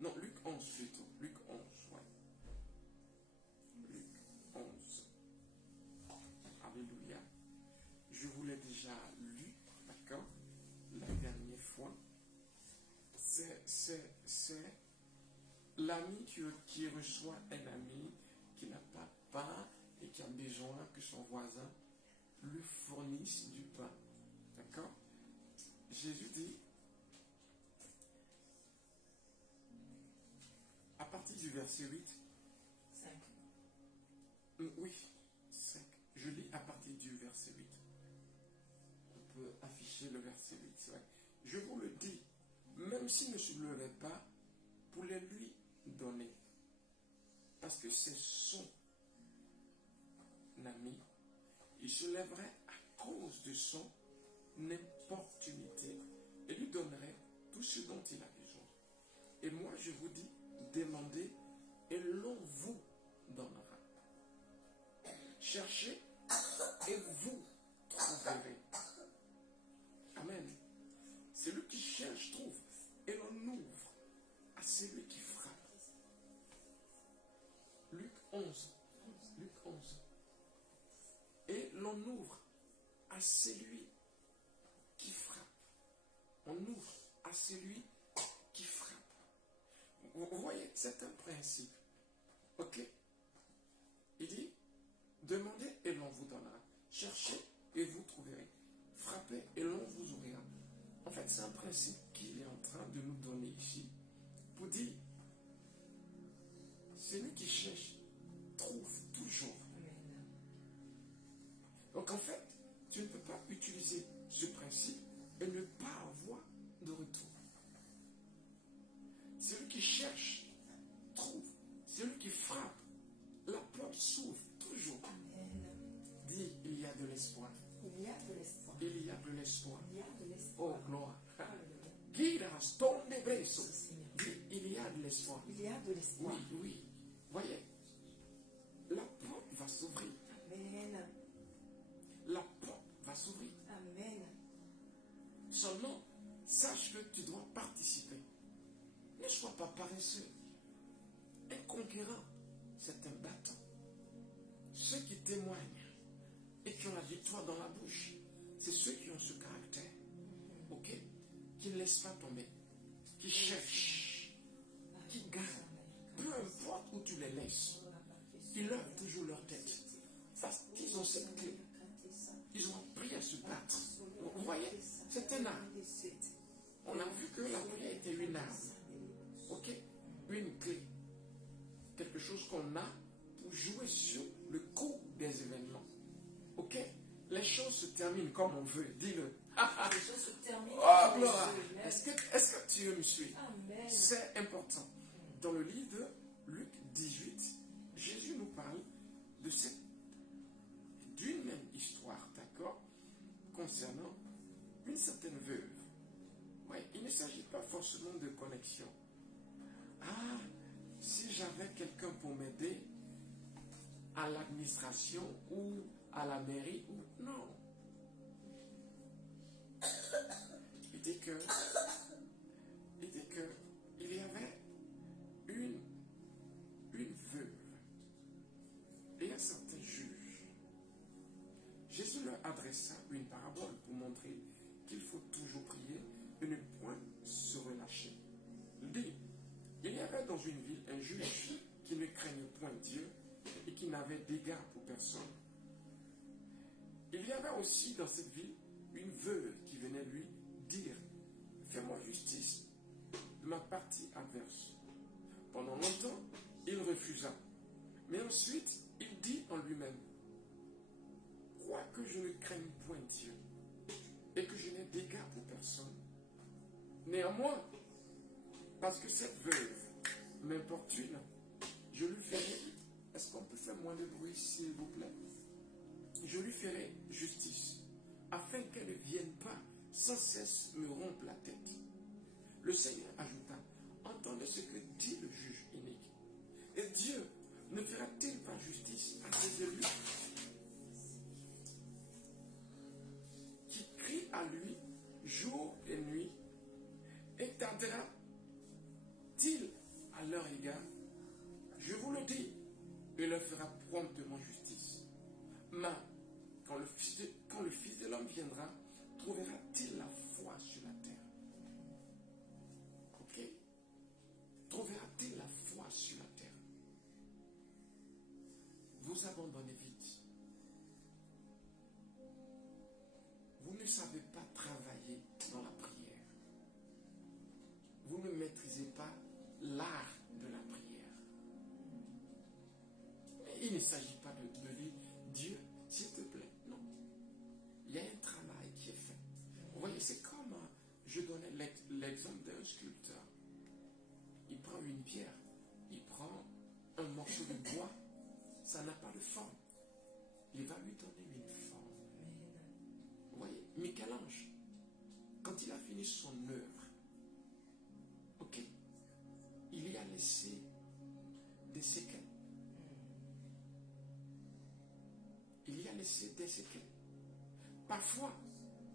Non, Luc 11 plutôt. Luc 11, ouais. Luc 11. Alléluia. Je vous l'ai déjà lu, d'accord? La dernière fois. C'est l'ami qui reçoit un ami qui n'a pas de pain et qui a besoin que son voisin lui fournisse du pain. D'accord? Jésus dit, à partir du verset 8, 5. Oui, 5. Je lis à partir du verset 8. On peut afficher le verset 8, c'est vrai. Je vous le dis, même s'il ne se levait pas, pour les lui donner. Parce que c'est son ami. Il se lèverait à cause de son importunité et lui donnerait tout ce dont il a besoin. Et moi, je vous dis, demandez et l'on vous donnera. Cherchez et vous trouverez. Amen. Celui qui cherche trouve et l'on ouvre à celui qui frappe. Luc 11. Luc 11. Et l'on ouvre à celui qui frappe. On ouvre à celui qui frappe. Vous voyez, c'est un principe. Ok? Il dit, demandez et l'on vous donnera. Cherchez et vous trouverez. Frappez et l'on vous ouvrira. En fait, c'est un principe qu'il est en train de nous donner ici. Pour dire, celui qui cherche trouve toujours. Donc en fait, tu ne peux pas utiliser ce principe et ne pas avoir de retour. Celui qui cherche trouve. Celui qui frappe, la porte s'ouvre toujours. Dis, il y a de l'espoir. Il y a de l'espoir. Il y a de l'espoir. Il y a de l'espoir. Oh, gloire. Guidas, ton débresso. Dis, il y a de l'espoir. Il y a de l'espoir. Oui, oui. Voyez, la porte va s'ouvrir. Amen. La porte va s'ouvrir. Amen. Seulement, sache que tu dois participer. Ne sois pas paresseux. Un conquérant, c'est un battant. Ceux qui témoignent et qui ont la victoire dans la bouche, c'est ceux qui ont ce caractère. Ok? Qui ne laissent pas tomber. Qui cherchent. Qui gagnent. Peu importe où tu les laisses. Ils lèvent toujours leur tête. Parce qu'ils ont cette clé. Ils ont appris à se battre. Vous voyez, c'est un art. On a vu que la prière était une arme. Ok? Une clé. Quelque chose qu'on a pour jouer sur le cours des événements. Ok? Les choses se terminent comme on veut. Dis-le. Les choses se terminent. Oh, gloire. Est-ce que tu me suis? Amen. C'est important. Dans le livre de Luc 18, Jésus nous parle de d'une même histoire, d'accord, concernant une certaine veuve. Ouais, il ne s'agit pas forcément de connexion. Ah, si j'avais quelqu'un pour m'aider à l'administration ou à la mairie, ou non. Il dit que il y avait une veuve et un certain juge. Jésus leur adressa une parabole pour montrer qu'il faut toujours prier et ne point se relâcher. Il dit, il y avait dans une ville un juge qui ne craignait point Dieu et qui n'avait d'égard pour personne. Il y avait aussi dans cette ville une veuve qui venait lui dire, fais-moi justice de ma partie adverse. Pendant longtemps, il refusa. Mais ensuite, il dit en lui-même, quoique je ne craigne point Dieu et que je n'ai d'égard pour personne, néanmoins, parce que cette veuve m'importune, je lui ferai, est-ce qu'on peut faire moins de bruit s'il vous plaît? Je lui ferai justice, afin qu'elle ne vienne pas sans cesse me rompre la tête. Le Seigneur ajouta, entendez ce que dit le juge inique. Et Dieu ne fera-t-il pas justice à ses élus qui crient à lui jour et nuit, et tardera-t-il à leur égard? Je vous le dis, il leur fera promptement justice. Mais quand le Fils de l'homme viendra, trouvera-t-il la foi sur la terre? Ok? Trouvera-t-il la foi sur la terre? Vous abandonnez vite. Vous ne savez pas travailler dans la prière. Vous ne maîtrisez pas l'art de la prière. Mais il ne s'agit pas de dire, Dieu, s'il te plaît. Non. Il y a un travail qui est fait. Vous voyez, c'est comme je donnais l'exemple d'un une pierre, il prend un morceau de bois, ça n'a pas de forme. Il va lui donner une forme. Vous voyez, Michel-Ange, quand il a fini son œuvre, ok, il y a laissé des séquelles. Il y a laissé des séquelles. Parfois,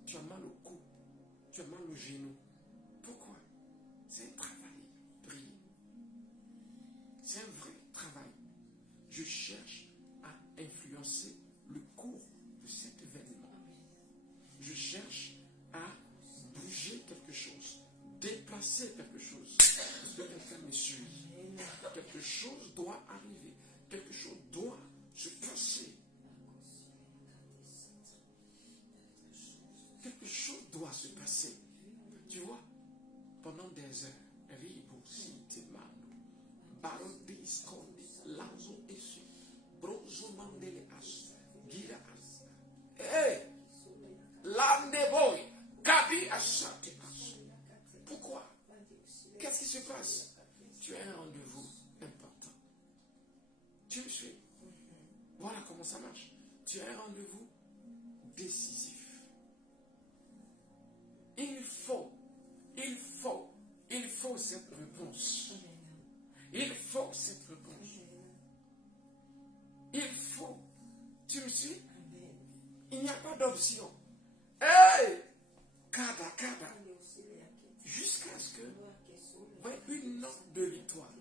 tu as mal au cou, tu as mal au genou. Pourquoi? C'est un travail, prier. C'est un vrai travail. Je cherche à influencer le cours de cet événement. Je cherche à bouger quelque chose, déplacer quelque chose. Parce que quelqu'un me suit. Quelque chose doit arriver. Quelque chose doit se passer. Quelque chose doit se passer. Tu vois, pendant des heures, Ribo, Sintemano, Barodis, Condi, Lazo, Essu, Brozo, Mandele, As, Gira, As. Hey! Landeboy, Gabi, Asate, As. Pourquoi? Qu'est-ce qui se passe? Tu as un rendez-vous important. Tu me suis? Voilà comment ça marche. Tu as un rendez-vous décisif. Il faut cette réponse. Il faut cette réponse. Il faut. Tu me suis? Il n'y a pas d'option. Hey! Kada. Jusqu'à ce que, ouais, une note de victoire,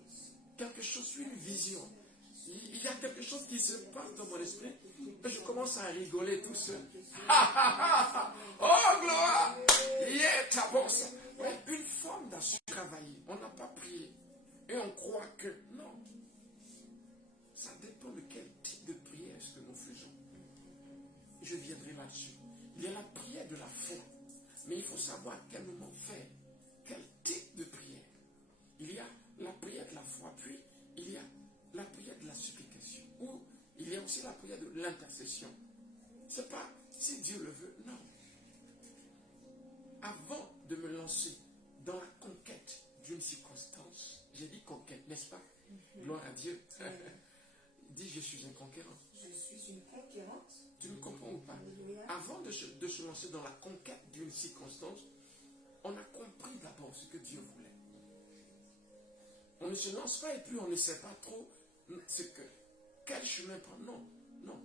quelque chose, une vision. Il y a quelque chose qui se passe dans mon esprit et je commence à rigoler tout seul. Oh, gloire! Yeah, ta bosse. Ouais, une forme d'action travailler. On n'a pas prié. Et on croit que non. Ça dépend de quel type de prière est-ce que nous faisons. Je viendrai là-dessus. Il y a la prière de la foi. Mais il faut savoir quel moment faire. Quel type de prière. Il y a la prière de la foi. Puis, il y a la prière de la supplication. Ou il y a aussi la prière de l'intercession. C'est pas si Dieu le veut, non. Avant de me lancer dans la conquête d'une circonstance, j'ai dit conquête, n'est-ce pas? Gloire à Dieu. Dis, je suis un conquérant. Je suis une conquérante. Tu me comprends ou pas? Avant de se lancer dans la conquête d'une circonstance, on a compris d'abord ce que Dieu voulait. On ne se lance pas et puis on ne sait pas trop quel chemin prendre. Non.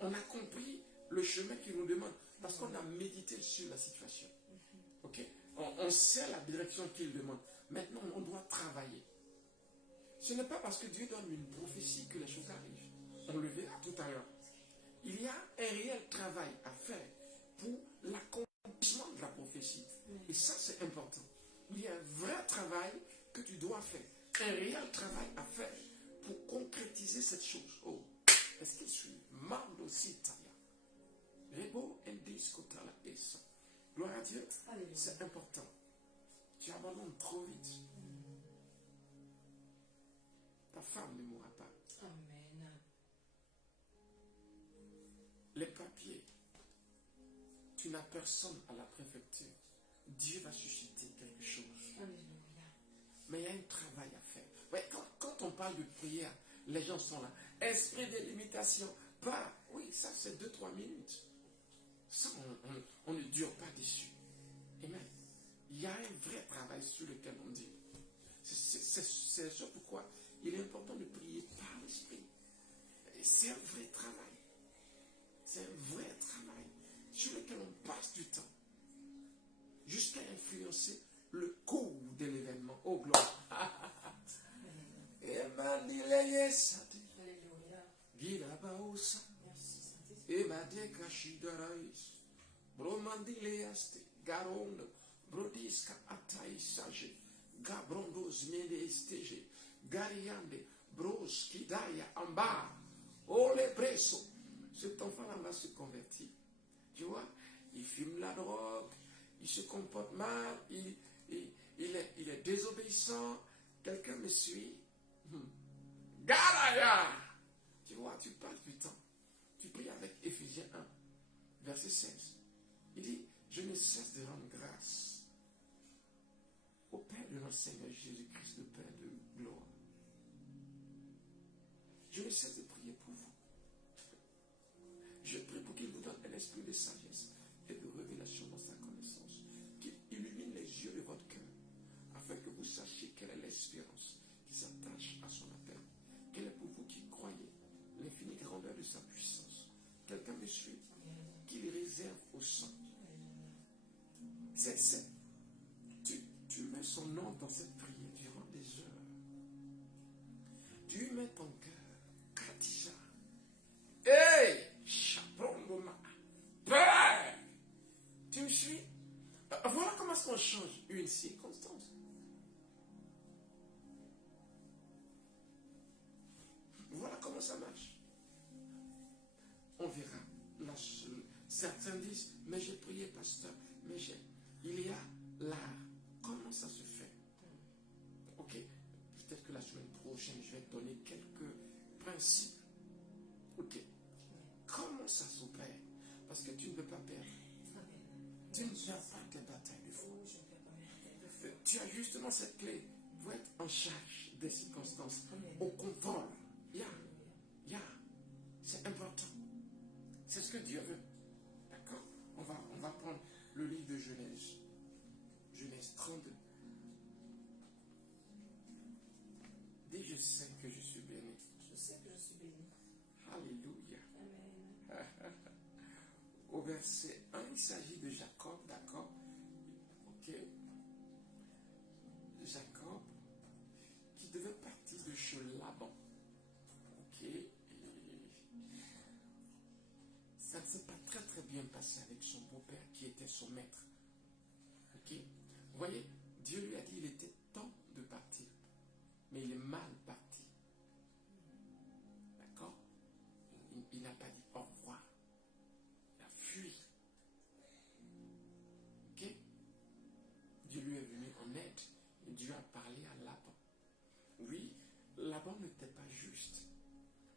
On a compris le chemin qu'il nous demande parce qu'on a médité sur la situation. Ok? On sait la direction qu'il demande. Maintenant, on doit travailler. Ce n'est pas parce que Dieu donne une prophétie que les choses arrivent. On le verra tout à l'heure. Il y a un réel travail à faire pour l'accomplissement de la prophétie. Et ça, c'est important. Il y a un vrai travail que tu dois faire. Un réel travail à faire pour concrétiser cette chose. Oh, est-ce qu'il suit? Mando Sitaya. Rebo Endiscotala Essa. Gloire à Dieu. C'est important. Tu abandonnes trop vite. Ta femme ne mourra pas. Amen. Les papiers. Tu n'as personne à la préfecture. Dieu va susciter quelque chose. Alléluia. Mais il y a un travail à faire. Ouais, quand on parle de prière, les gens sont là. Esprit de limitation. Pas. Oui, ça c'est 2-3 minutes. Ça, on ne dure pas dessus. Amen. Il y a un vrai travail sur lequel on dit. C'est ça pourquoi il est important de prier par l'esprit. C'est un vrai travail. C'est un vrai travail sur lequel on passe du temps. Jusqu'à influencer le cours de l'événement. Oh, gloire. Alléluia. Garonde, Brodiska Atai Sage, Gabrondos Mede Estege, Gariande, Bros, Kidaya, Ambar, oh les presso. Cet enfant-là va se convertir. Tu vois, il fume la drogue, il se comporte mal, il est désobéissant. Quelqu'un me suit. Garaya! Tu vois, tu passes du temps. Tu pries avec Éphésiens 1, verset 16. Il dit, je ne cesse de rendre grâce au Père de notre Seigneur Jésus-Christ, le Père de gloire. Je ne cesse de prier pour vous. Je prie pour qu'il vous donne un esprit de sagesse et de révélation dans sa connaissance, qu'il illumine les yeux de votre cœur, afin que vous sachiez quelle est l'espérance qui s'attache à son appel. Quelle est pour vous qui croyez l'infinie grandeur de sa puissance. Quelqu'un me suit, qu'il réserve au sang. Tu mets son nom dans cette prière durant des heures. Tu mets ton cœur. Kadija. Hey! Chaprongoma. Père! Tu me suis? Voilà comment est-ce qu'on change une circonstance. Voilà comment ça marche. On verra. Là, certains disent, mais j'ai prié, pasteur. Mais il y a l'art. Comment ça se fait? Ok. Peut-être que la semaine prochaine, je vais te donner quelques principes. Ok. Comment ça s'opère? Parce que tu ne peux pas perdre. Tu ne perds pas tes batailles de foi. Tu as justement cette clé pour être en charge des circonstances, au contrôle. C'est important. C'est ce que Dieu veut. D'accord? On va prendre le livre de Genèse. Genèse 32. Dis, je sais que je suis béni. Je sais que je suis béni. Alléluia. Amen. Au verset 1, il s'agit de Jacob, d'accord? Ok. Jacob, qui devait partir de chez Laban. Ok. Et ça ne s'est pas très très bien passé avec son beau-père qui était son maître. Ok. Vous voyez, Dieu lui a dit qu'il était temps de partir. Mais il est mal parti. D'accord? Il n'a pas dit au revoir. Il a fui. Ok? Dieu lui est venu en aide. Et Dieu a parlé à Laban. Oui, Laban n'était pas juste.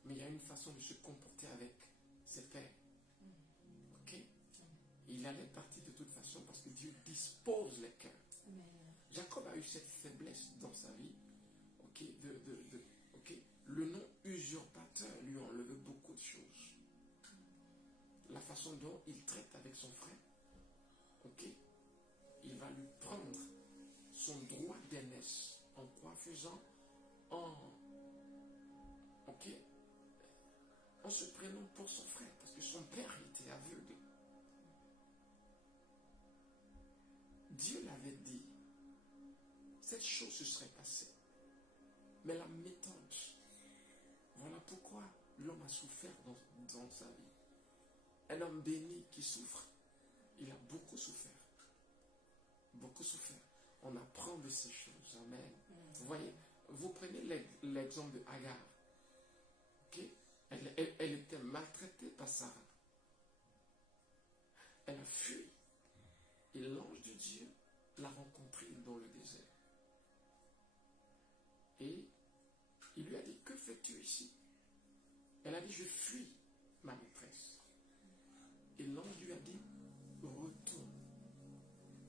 Mais il y a une façon de se comporter avec ses pères. Ok? Il allait partir de toute façon parce que Dieu dispose les cœurs. Jacob a eu cette faiblesse dans sa vie. Ok? Ok? Le nom usurpateur lui a enlevé beaucoup de choses. La façon dont il traite avec son frère. Ok? Il va lui prendre son droit d'aînesse. En quoi faisant? Ok? En se prenant pour son frère. Parce que son père était aveugle. Dieu l'avait dit. Cette chose se serait passée. Mais la méthode, voilà pourquoi l'homme a souffert dans sa vie. Un homme béni qui souffre, il a beaucoup souffert. Beaucoup souffert. On apprend de ces choses. Amen. Vous voyez, vous prenez l'exemple de Agar. Okay? Elle était maltraitée par Sarah. Elle a fui. Et l'ange de Dieu l'a rencontrée dans le désert. Et il lui a dit, que fais-tu ici? Elle a dit, je fuis ma maîtresse. Et l'ange lui a dit, retourne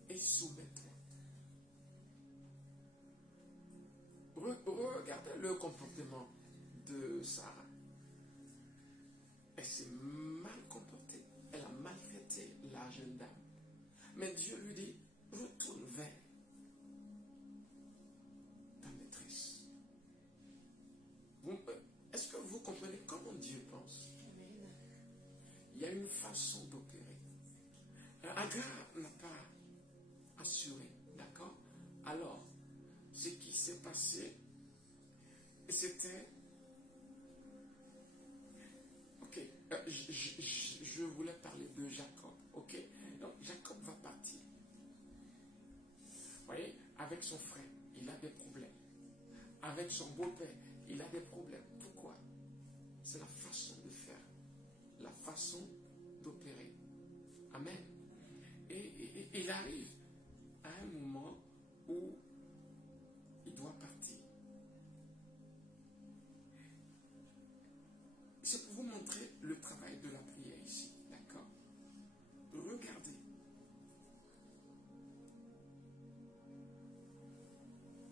et soumets-toi. Regardez le comportement de Sarah. Elle s'est mal comportée. Elle a maltraité la jeune dame. Mais Dieu lui dit, retourne vers ta maîtresse. Est-ce que vous comprenez comment Dieu pense? Il y a une façon d'opérer. Agar n'a pas assuré, d'accord? Alors, ce qui s'est passé, c'était... Ok, je voulais parler de Jacob, ok? Donc, Jacob va partir. Vous voyez, avec son frère, il a des problèmes. Avec son beau-père, il a des problèmes. Pourquoi? C'est la façon de faire, la façon d'opérer. Amen. Et il arrive à un moment où il doit partir. C'est pour vous montrer le travail de la prière ici. D'accord? Regardez.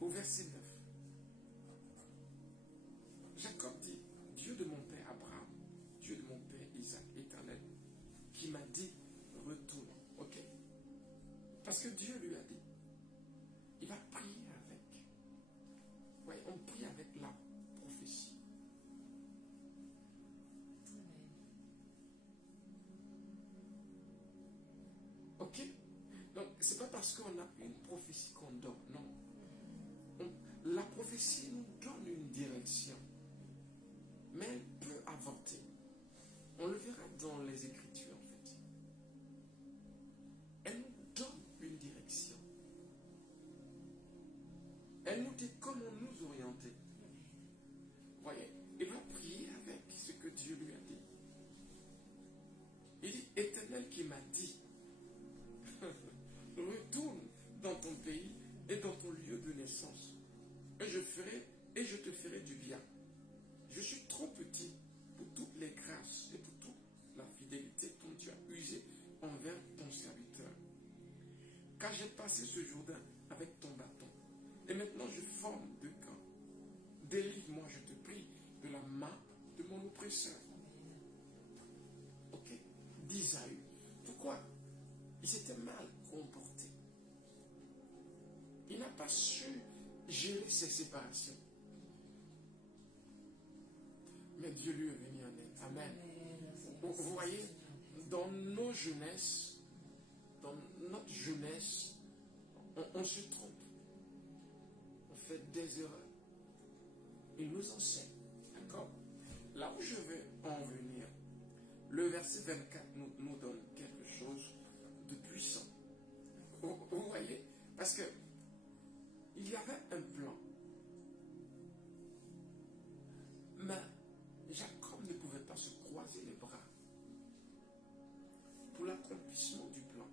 au verset 9. Jacob dit, Dieu de mon père Abraham, Dieu de mon père Isaac, éternel, qui m'a dit, retourne. Ok? Parce que Dieu lui a dit, il va prier avec. Oui, on prie avec la prophétie. Ok? Donc, c'est pas parce qu'on a une prophétie qu'on dort, non. La prophétie nous donne une direction, mais elle peut avorter. On le verra dans les Écritures, en fait. Elle nous donne une direction. Elle nous dit comment nous orienter. Voyez, il va prier avec ce que Dieu lui a dit. Il dit, Éternel qui m'a dit, retourne dans ton pays et dans ton lieu de naissance. Et je te ferai du bien. Je suis trop petit pour toutes les grâces et pour toute la fidélité dont tu as usé envers ton serviteur. Car j'ai passé ce Jourdain avec ton bâton. Et maintenant je forme deux camps. Délivre-moi, je te prie, de la main de mon oppresseur. Ok? D'Isaü. Pourquoi? Il s'était mal comporté. Il n'a pas su gérer ses séparations. Mais Dieu lui est venu en aide. Amen. Vous voyez, dans nos jeunesses, dans notre jeunesse, on se trompe. On fait des erreurs. Il nous enseigne. D'accord? Là où je veux en venir, le verset 24 nous donne quelque chose de puissant. Vous voyez? Parce que il y avait un plan. Mais Jacob ne pouvait pas se croiser les bras. Pour l'accomplissement du plan,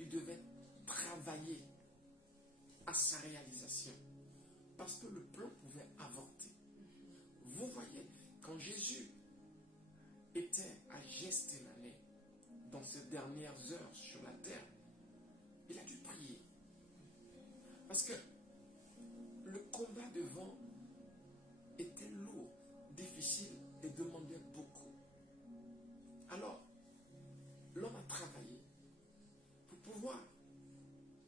il devait travailler à sa réalisation. Parce que le plan pouvait avorter. Vous voyez, quand Jésus était à Gethsémani, dans ses dernières heures sur la terre, il a dû prier. Parce que le combat devant était lourd, difficile et demandait beaucoup. Alors, l'homme a travaillé pour pouvoir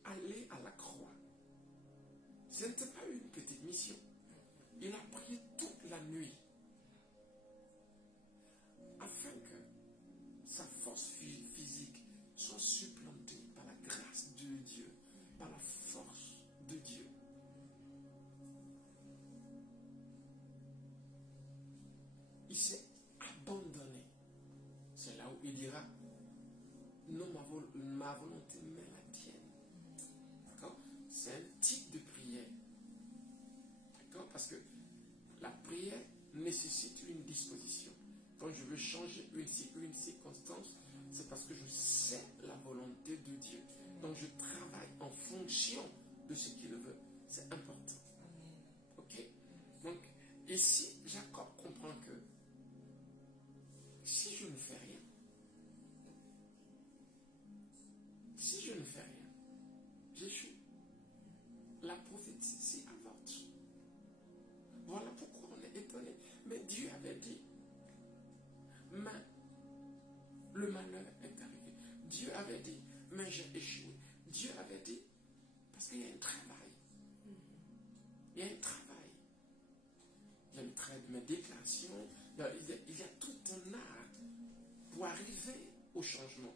aller à la croix. Ce n'était pas une petite mission. Il a prié toute la nuit afin que sa force physique soit supplantée par la grâce de Dieu, par la force de Dieu. Il s'est abandonné. C'est là où il dira, non ma volonté mais la tienne. D'accord? C'est un type de prière. D'accord? Parce que la prière nécessite une disposition. Quand je veux changer une circonstance, c'est parce que je sais la volonté de Dieu. Donc je travaille en fonction de ce qu'il veut. C'est important. Ok? Donc ici, Jacob comprend que si je ne fais rien, j'échoue. La prophétie avorte. Voilà pourquoi on est étonné. Mais Dieu avait dit, mais le malheur est arrivé. Dieu avait dit, mais j'ai échoué. Dieu avait dit, parce qu'il y a un travail. Il y a un travail. Il y a le travail de mes déclarations. Il y a tout un art pour arriver au changement.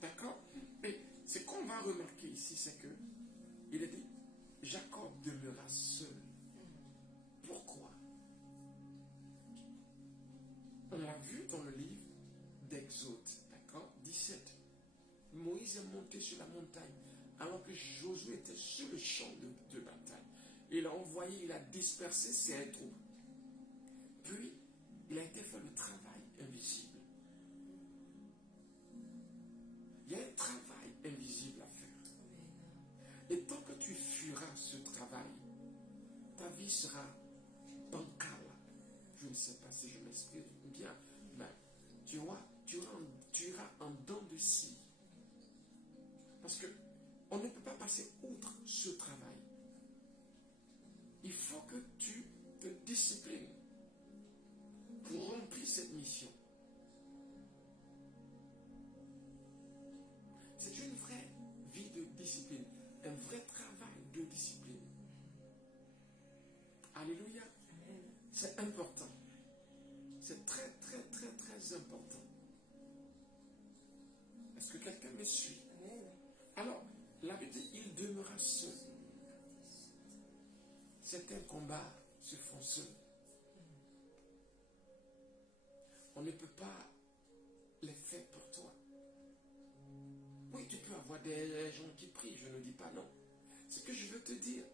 D'accord? Et ce qu'on va remarquer ici, c'est que il est dit, Jacob demeura seul. Pourquoi? On l'a vu dans le livre d'Exode, d'accord? 17. Moïse est monté sur la montagne alors que Josué était sur le champ de bataille. Il a envoyé, il a dispersé ses troupes. Puis, il a été faire le travail invisible. Il y a un travail invisible à faire. Et tant que tu feras ce travail, ta vie sera bancale. Je ne sais pas si je m'exprime bien, mais tu auras un dent de scie. Parce que on ne peut pas passer outre ce travail. faut que tu te disciplines pour remplir cette mission. C'est une vraie vie de discipline, un vrai travail de discipline. Alléluia. C'est important. C'est très, très, très, très important. Est-ce que quelqu'un me suit? Alors, la Bible dit, il demeura seul. Certains combats se font seuls. On ne peut pas les faire pour toi. Oui, tu peux avoir des gens qui prient, je ne dis pas non. Ce que je veux te dire,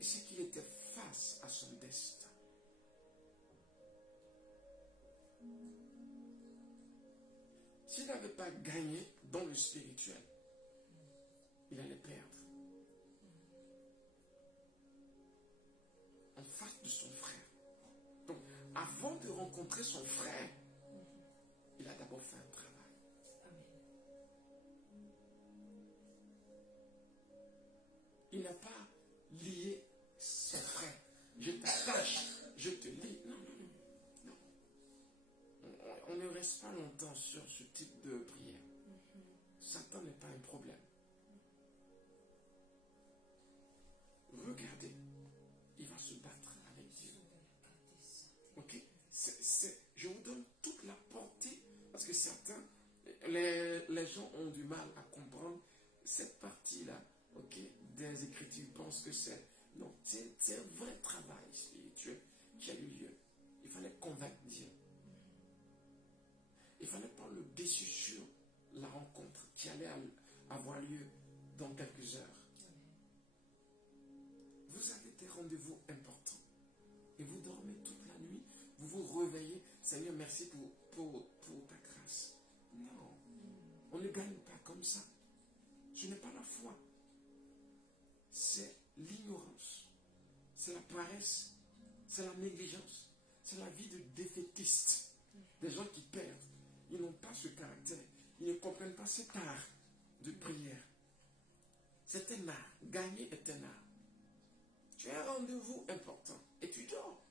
c'est qu'il était face à son destin. S'il n'avait pas gagné dans le spirituel, il allait perdre. En face de son frère. Donc, avant de rencontrer son frère, il a d'abord fait un travail. Il n'a pas lié son frère. Je t'attache, je te lie. Non, non, non. On ne reste pas longtemps sur ce type de prière. Satan n'est pas un problème. Regardez, il va se battre avec Dieu. Ok? Je vous donne toute la portée, parce que certains, les gens ont du mal à comprendre cette partie-là, ok, des Écritures. Ils pensent que c'est... Non, c'est un vrai travail spirituel qui a eu lieu. Il fallait convaincre Dieu. Il fallait pas le déçu sur la rencontre qui allait avoir lieu dans quelques heures. Vous avez des rendez-vous importants et vous dormez toute la nuit, vous vous réveillez, Seigneur, merci pour ta grâce. Non, on ne gagne pas comme ça. Ce n'est pas la foi, c'est l'ignorance, c'est la paresse, c'est la négligence, c'est la vie de défaitiste. Des gens qui perdent, ils n'ont pas ce caractère, ils ne comprennent pas cet art de prière. C'est un art, gagner est un art. Tu as un rendez-vous important et tu dors.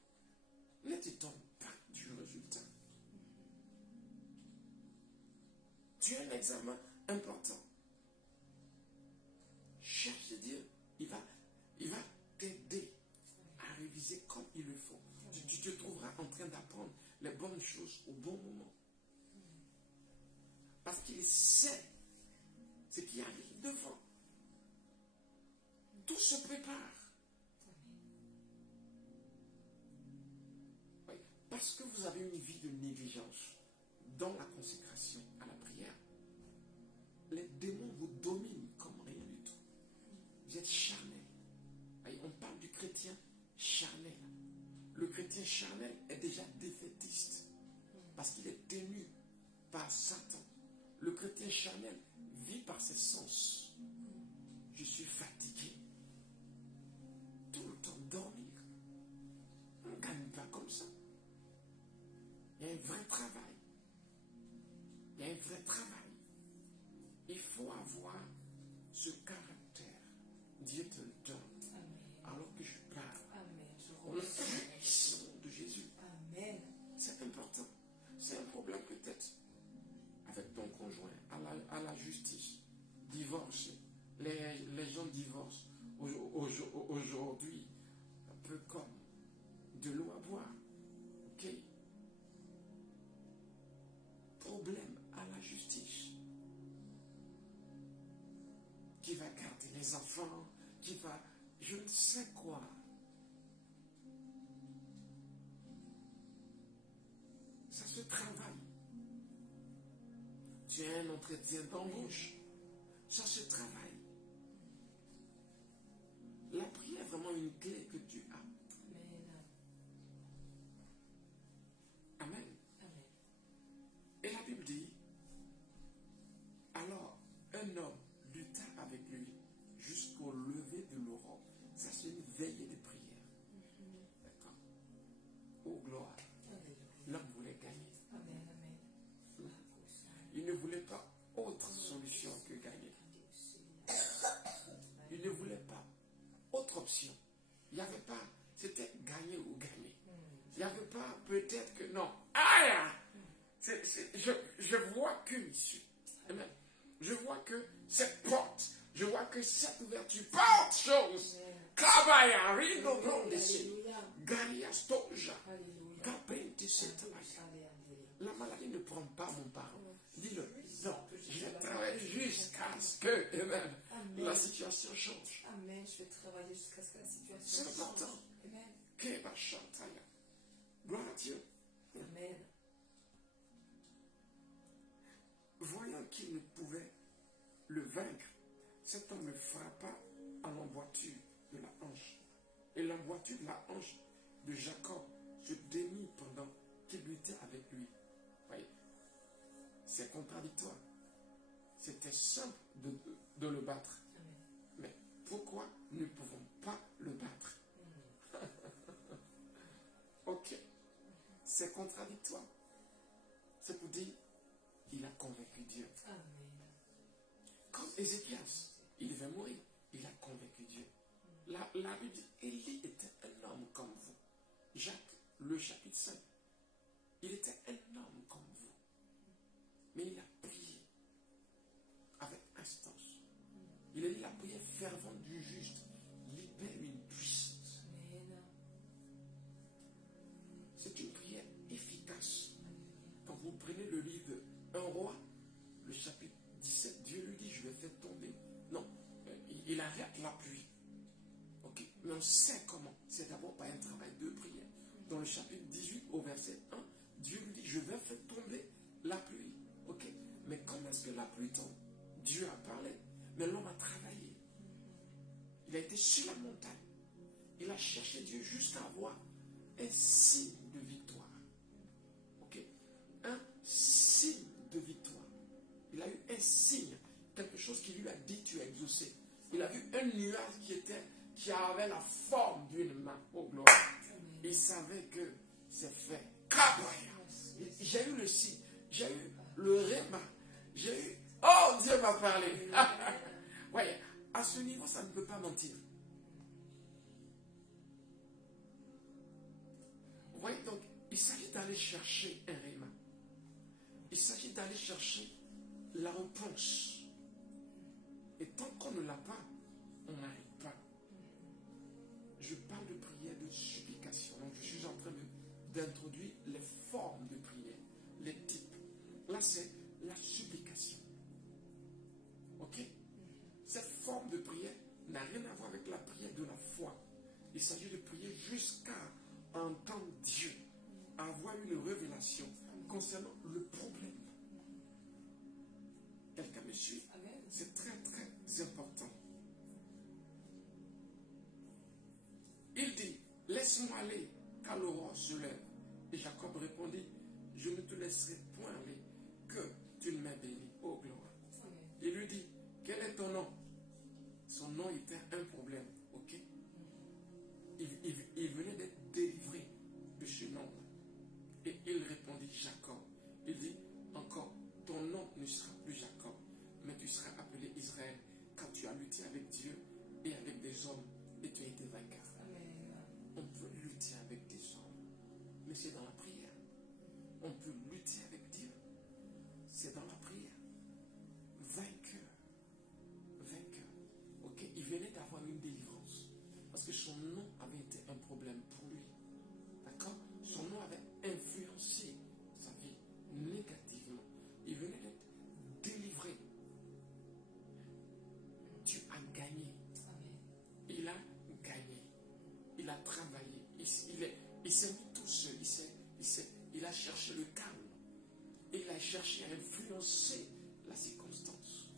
Ne t'étonne pas du résultat. Tu as un examen important. Cherche Dieu. Il va t'aider à réviser comme il le faut. Tu te trouveras en train d'apprendre les bonnes choses au bon moment. Parce qu'il sait ce qui arrive devant. Tout se prépare. Oui, parce que vous avez une vie de négligence dans la consécration à la prière, les démons vous dominent comme rien du tout. Vous êtes charnel. On parle du chrétien charnel. Le chrétien charnel est déjà défaitiste parce qu'il est tenu par Satan. Le chrétien charnel vit par ses sens. Je suis fatigué. Tout le temps dormir. On ne gagne pas comme ça. Il y a un vrai travail. Il y a un vrai travail. Il faut avoir ce caractère. Dieu te le donne. Alors que je parle. On a la puissance de Jésus. Amen. C'est important. C'est un problème peut-être avec ton conjoint, à la justice. Divorce. Les gens divorcent aujourd'hui, un peu comme de l'eau à boire. Ok? Problème à la justice. Qui va garder les enfants, qui va, je ne sais quoi. Ça se travaille. Tu as un entretien d'embauche. Ça se travaille. La prière est vraiment une clé que tu as. Amen. Amen. Et la Bible dit, alors un homme lutta avec lui jusqu'au lever de l'aurore. Ça, c'est une veillée de prière. D'accord? Oh, gloire. L'homme voulait gagner. Amen. Amen. Il ne voulait pas autre solution que gagner. Il ne voulait pas autre Je vois que cette porte, je vois que cette ouverture porte chose. Kabaya, Rindo Brondesi, Garia Stoja, Gabenti Setalaya. La maladie ne prend pas mon parent. Dis-le. Non, je vais travailler jusqu'à ce que la situation change. Amen. Je vais travailler jusqu'à ce que la situation C'est change. important. Amen. Keba Shantaya. Gloire à Dieu. Amen. Voyant qu'il ne pouvait le vaincre, cet homme le frappa à l'emboîture de la hanche. Et l'emboîture de la hanche de Jacob se démit pendant qu'il luttait avec lui. Voyez, c'est contradictoire. C'était simple de le battre. Amen. Mais pourquoi nous ne pouvons pas le battre? Ok. C'est contradictoire. C'est pour dire, il a convaincu Dieu. Amen. Comme Ézéchias, il devait mourir, il a convaincu Dieu. La Bible dit, Élie était un homme comme vous. Jacques, le chapitre 5, il était un homme comme vous. Mais il a prié avec instance. Il a dit la prière fervente du juste libère une puissance. Amen. C'est une prière efficace. Quand vous prenez le livre Un roi, le chapitre 17, Dieu lui dit, je vais faire tomber. Non, il arrête la pluie. Ok, mais on sait comment. C'est d'abord par un travail de prière. Dans le chapitre 18, au verset 1, Dieu lui dit, je vais faire tomber la pluie. Ok, mais comment est-ce que la pluie tombe? Dieu a parlé, mais l'homme a travaillé. Il a été sur la montagne. Il a cherché Dieu jusqu'à avoir un signe de victoire. Ok, un signe de victoire. Il a eu un signe, quelque chose qui lui a dit, tu as exaucé. Il a vu un nuage qui avait la forme d'une main. Oh gloire. Il savait que c'est fait. J'ai eu le signe, j'ai eu le réma, j'ai eu... Oh, Dieu m'a parlé. Voyez, à ce niveau, ça ne peut pas mentir. Vous voyez, donc, il s'agit d'aller chercher un réma. Il s'agit d'aller chercher la réponse. Et tant qu'on ne l'a pas, on n'arrive pas. Je parle de prière, de supplication. Donc je suis en train d'introduire les formes de prière, les types. Là, c'est la supplication. Ok? Cette forme de prière n'a rien à voir avec la prière de la foi. Il s'agit de prier jusqu'à entendre Dieu, avoir une révélation concernant le problème. Quelqu'un me suit? C'est très très important. Il dit, laisse-moi aller, car l'aurore se lève. Et Jacob répondit, je ne te laisserai point aller, que tu ne m'aies béni. Oh gloire. Il lui dit, quel est ton nom? Son nom était un problème. Ok? Il venait d'être délivré de ce nom. Et il répondit, Jacob. Il dit, encore, ton nom ne sera plus Jacob, mais tu seras appelé Israël, car tu as lutté avec Dieu et avec des hommes, et tu as été vainqueur. On peut lutter avec des hommes, mais c'est dans la prière. On peut lutter avec Dieu, c'est dans la prière. Vainqueur. Vainqueur. Ok, il venait d'avoir une délivrance, parce que son nom avait été un problème pour lui. D'accord? Son nom avait influencé sa vie négativement. Il venait d'être délivré. Tu as gagné. Il a gagné. Il a travaillé. Il s'est mis tout seul. Il a cherché le calme. Et il a cherché à influencer la circonstance.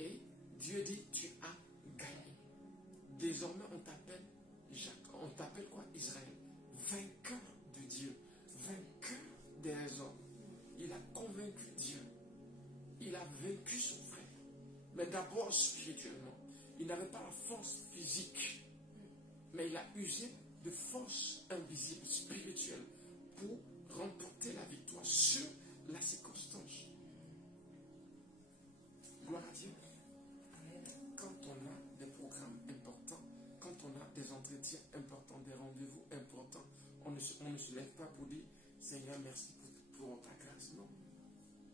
Et Dieu dit, tu as gagné. Désormais, on t'appelle Jacob. On t'appelle quoi? Israël. Vainqueur de Dieu. Vainqueur des hommes. Il a convaincu Dieu. Il a vaincu son frère. Mais d'abord spirituellement. Il n'avait pas la force physique. Mais il a usé de force invisible, spirituelle, pour remporter la victoire sur la circonstance. Gloire à Dieu. Quand on a des programmes importants, quand on a des entretiens importants, des rendez-vous importants, on ne se lève pas pour dire Seigneur, merci pour ta grâce. Non.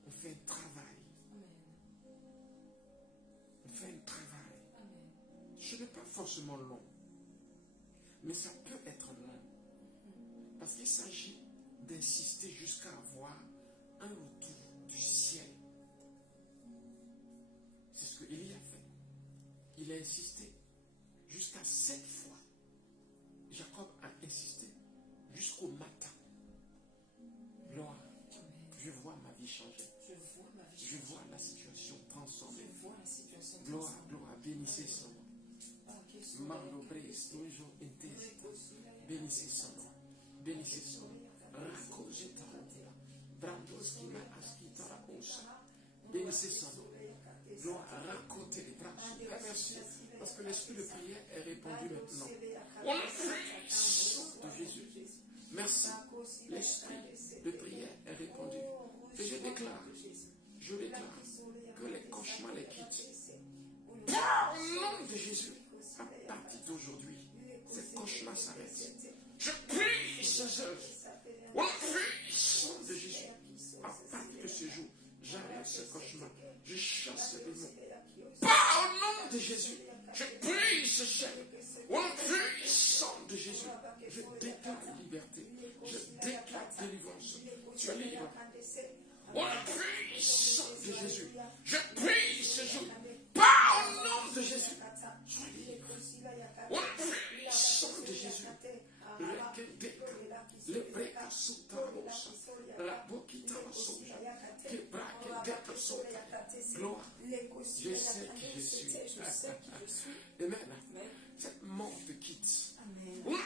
On fait un travail. ce n'est pas forcément long. Mais ça peut être long. Parce qu'il s'agit d'insister jusqu'à avoir un retour du ciel. C'est ce qu'il y a fait. Il a insisté jusqu'à 7 fois. Jacob a insisté jusqu'au matin. Gloire, je vois ma vie changer. Je vois la situation transformée. Gloire, gloire, bénissez son nom. Bénissez son nom. Bénissez son nom. Bénissez son nom. Gloire, racontez les bras. Merci. Parce que l'esprit de prière est répandu maintenant. On a de Jésus. Merci. L'esprit de prière est répandu. Et je déclare que les cauchemars les quittent. Par le nom de Jésus, à partir d'aujourd'hui, ces cauchemars s'arrêtent. Je prie ce jour. Au nom de Jésus, à partir de ce jour, j'arrête ce cauchemar. Je chasse les démons. Par le nom de Jésus, je prie ce ciel. Au nom puissant de Jésus, je déclare liberté. Je déclare délivrance. Tu es libre. Au nom puissant de Jésus, je prie ce jour. Par le nom de Jésus, sois libre. Au nom puissant de Jésus, le gloire, je sais qui je suis. Amen. Cette mort te quitte. Au nom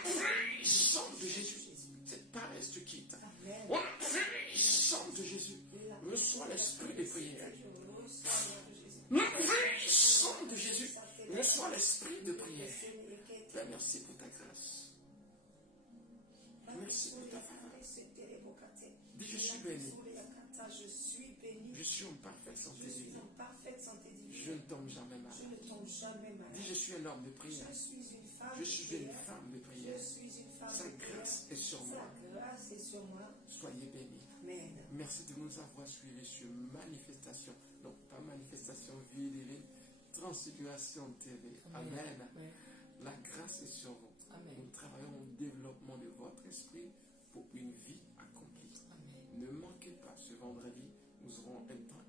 puissant de Jésus, cette paresse te quitte. Au nom puissant de Jésus, reçois l'esprit de prière. Au nom puissant de Jésus, reçois l'esprit de prière. Père, merci pour ta grâce. Merci pour ta faveur. Dis, je suis béni. Je suis en parfaite santé divine. Je ne tombe jamais malade. Dis, je suis un homme de prière. Je suis une femme de prière. Sa grâce est sur moi. Soyez bénis. Merci de nous avoir suivis sur Manifestation. Donc, pas Manifestation Vie Divine, Transfiguration TV. Amen. La grâce est sur vous. Amen. Nous travaillons au développement de votre esprit pour une vie accomplie. Amen. Ne manquez pas ce vendredi, nous aurons un temps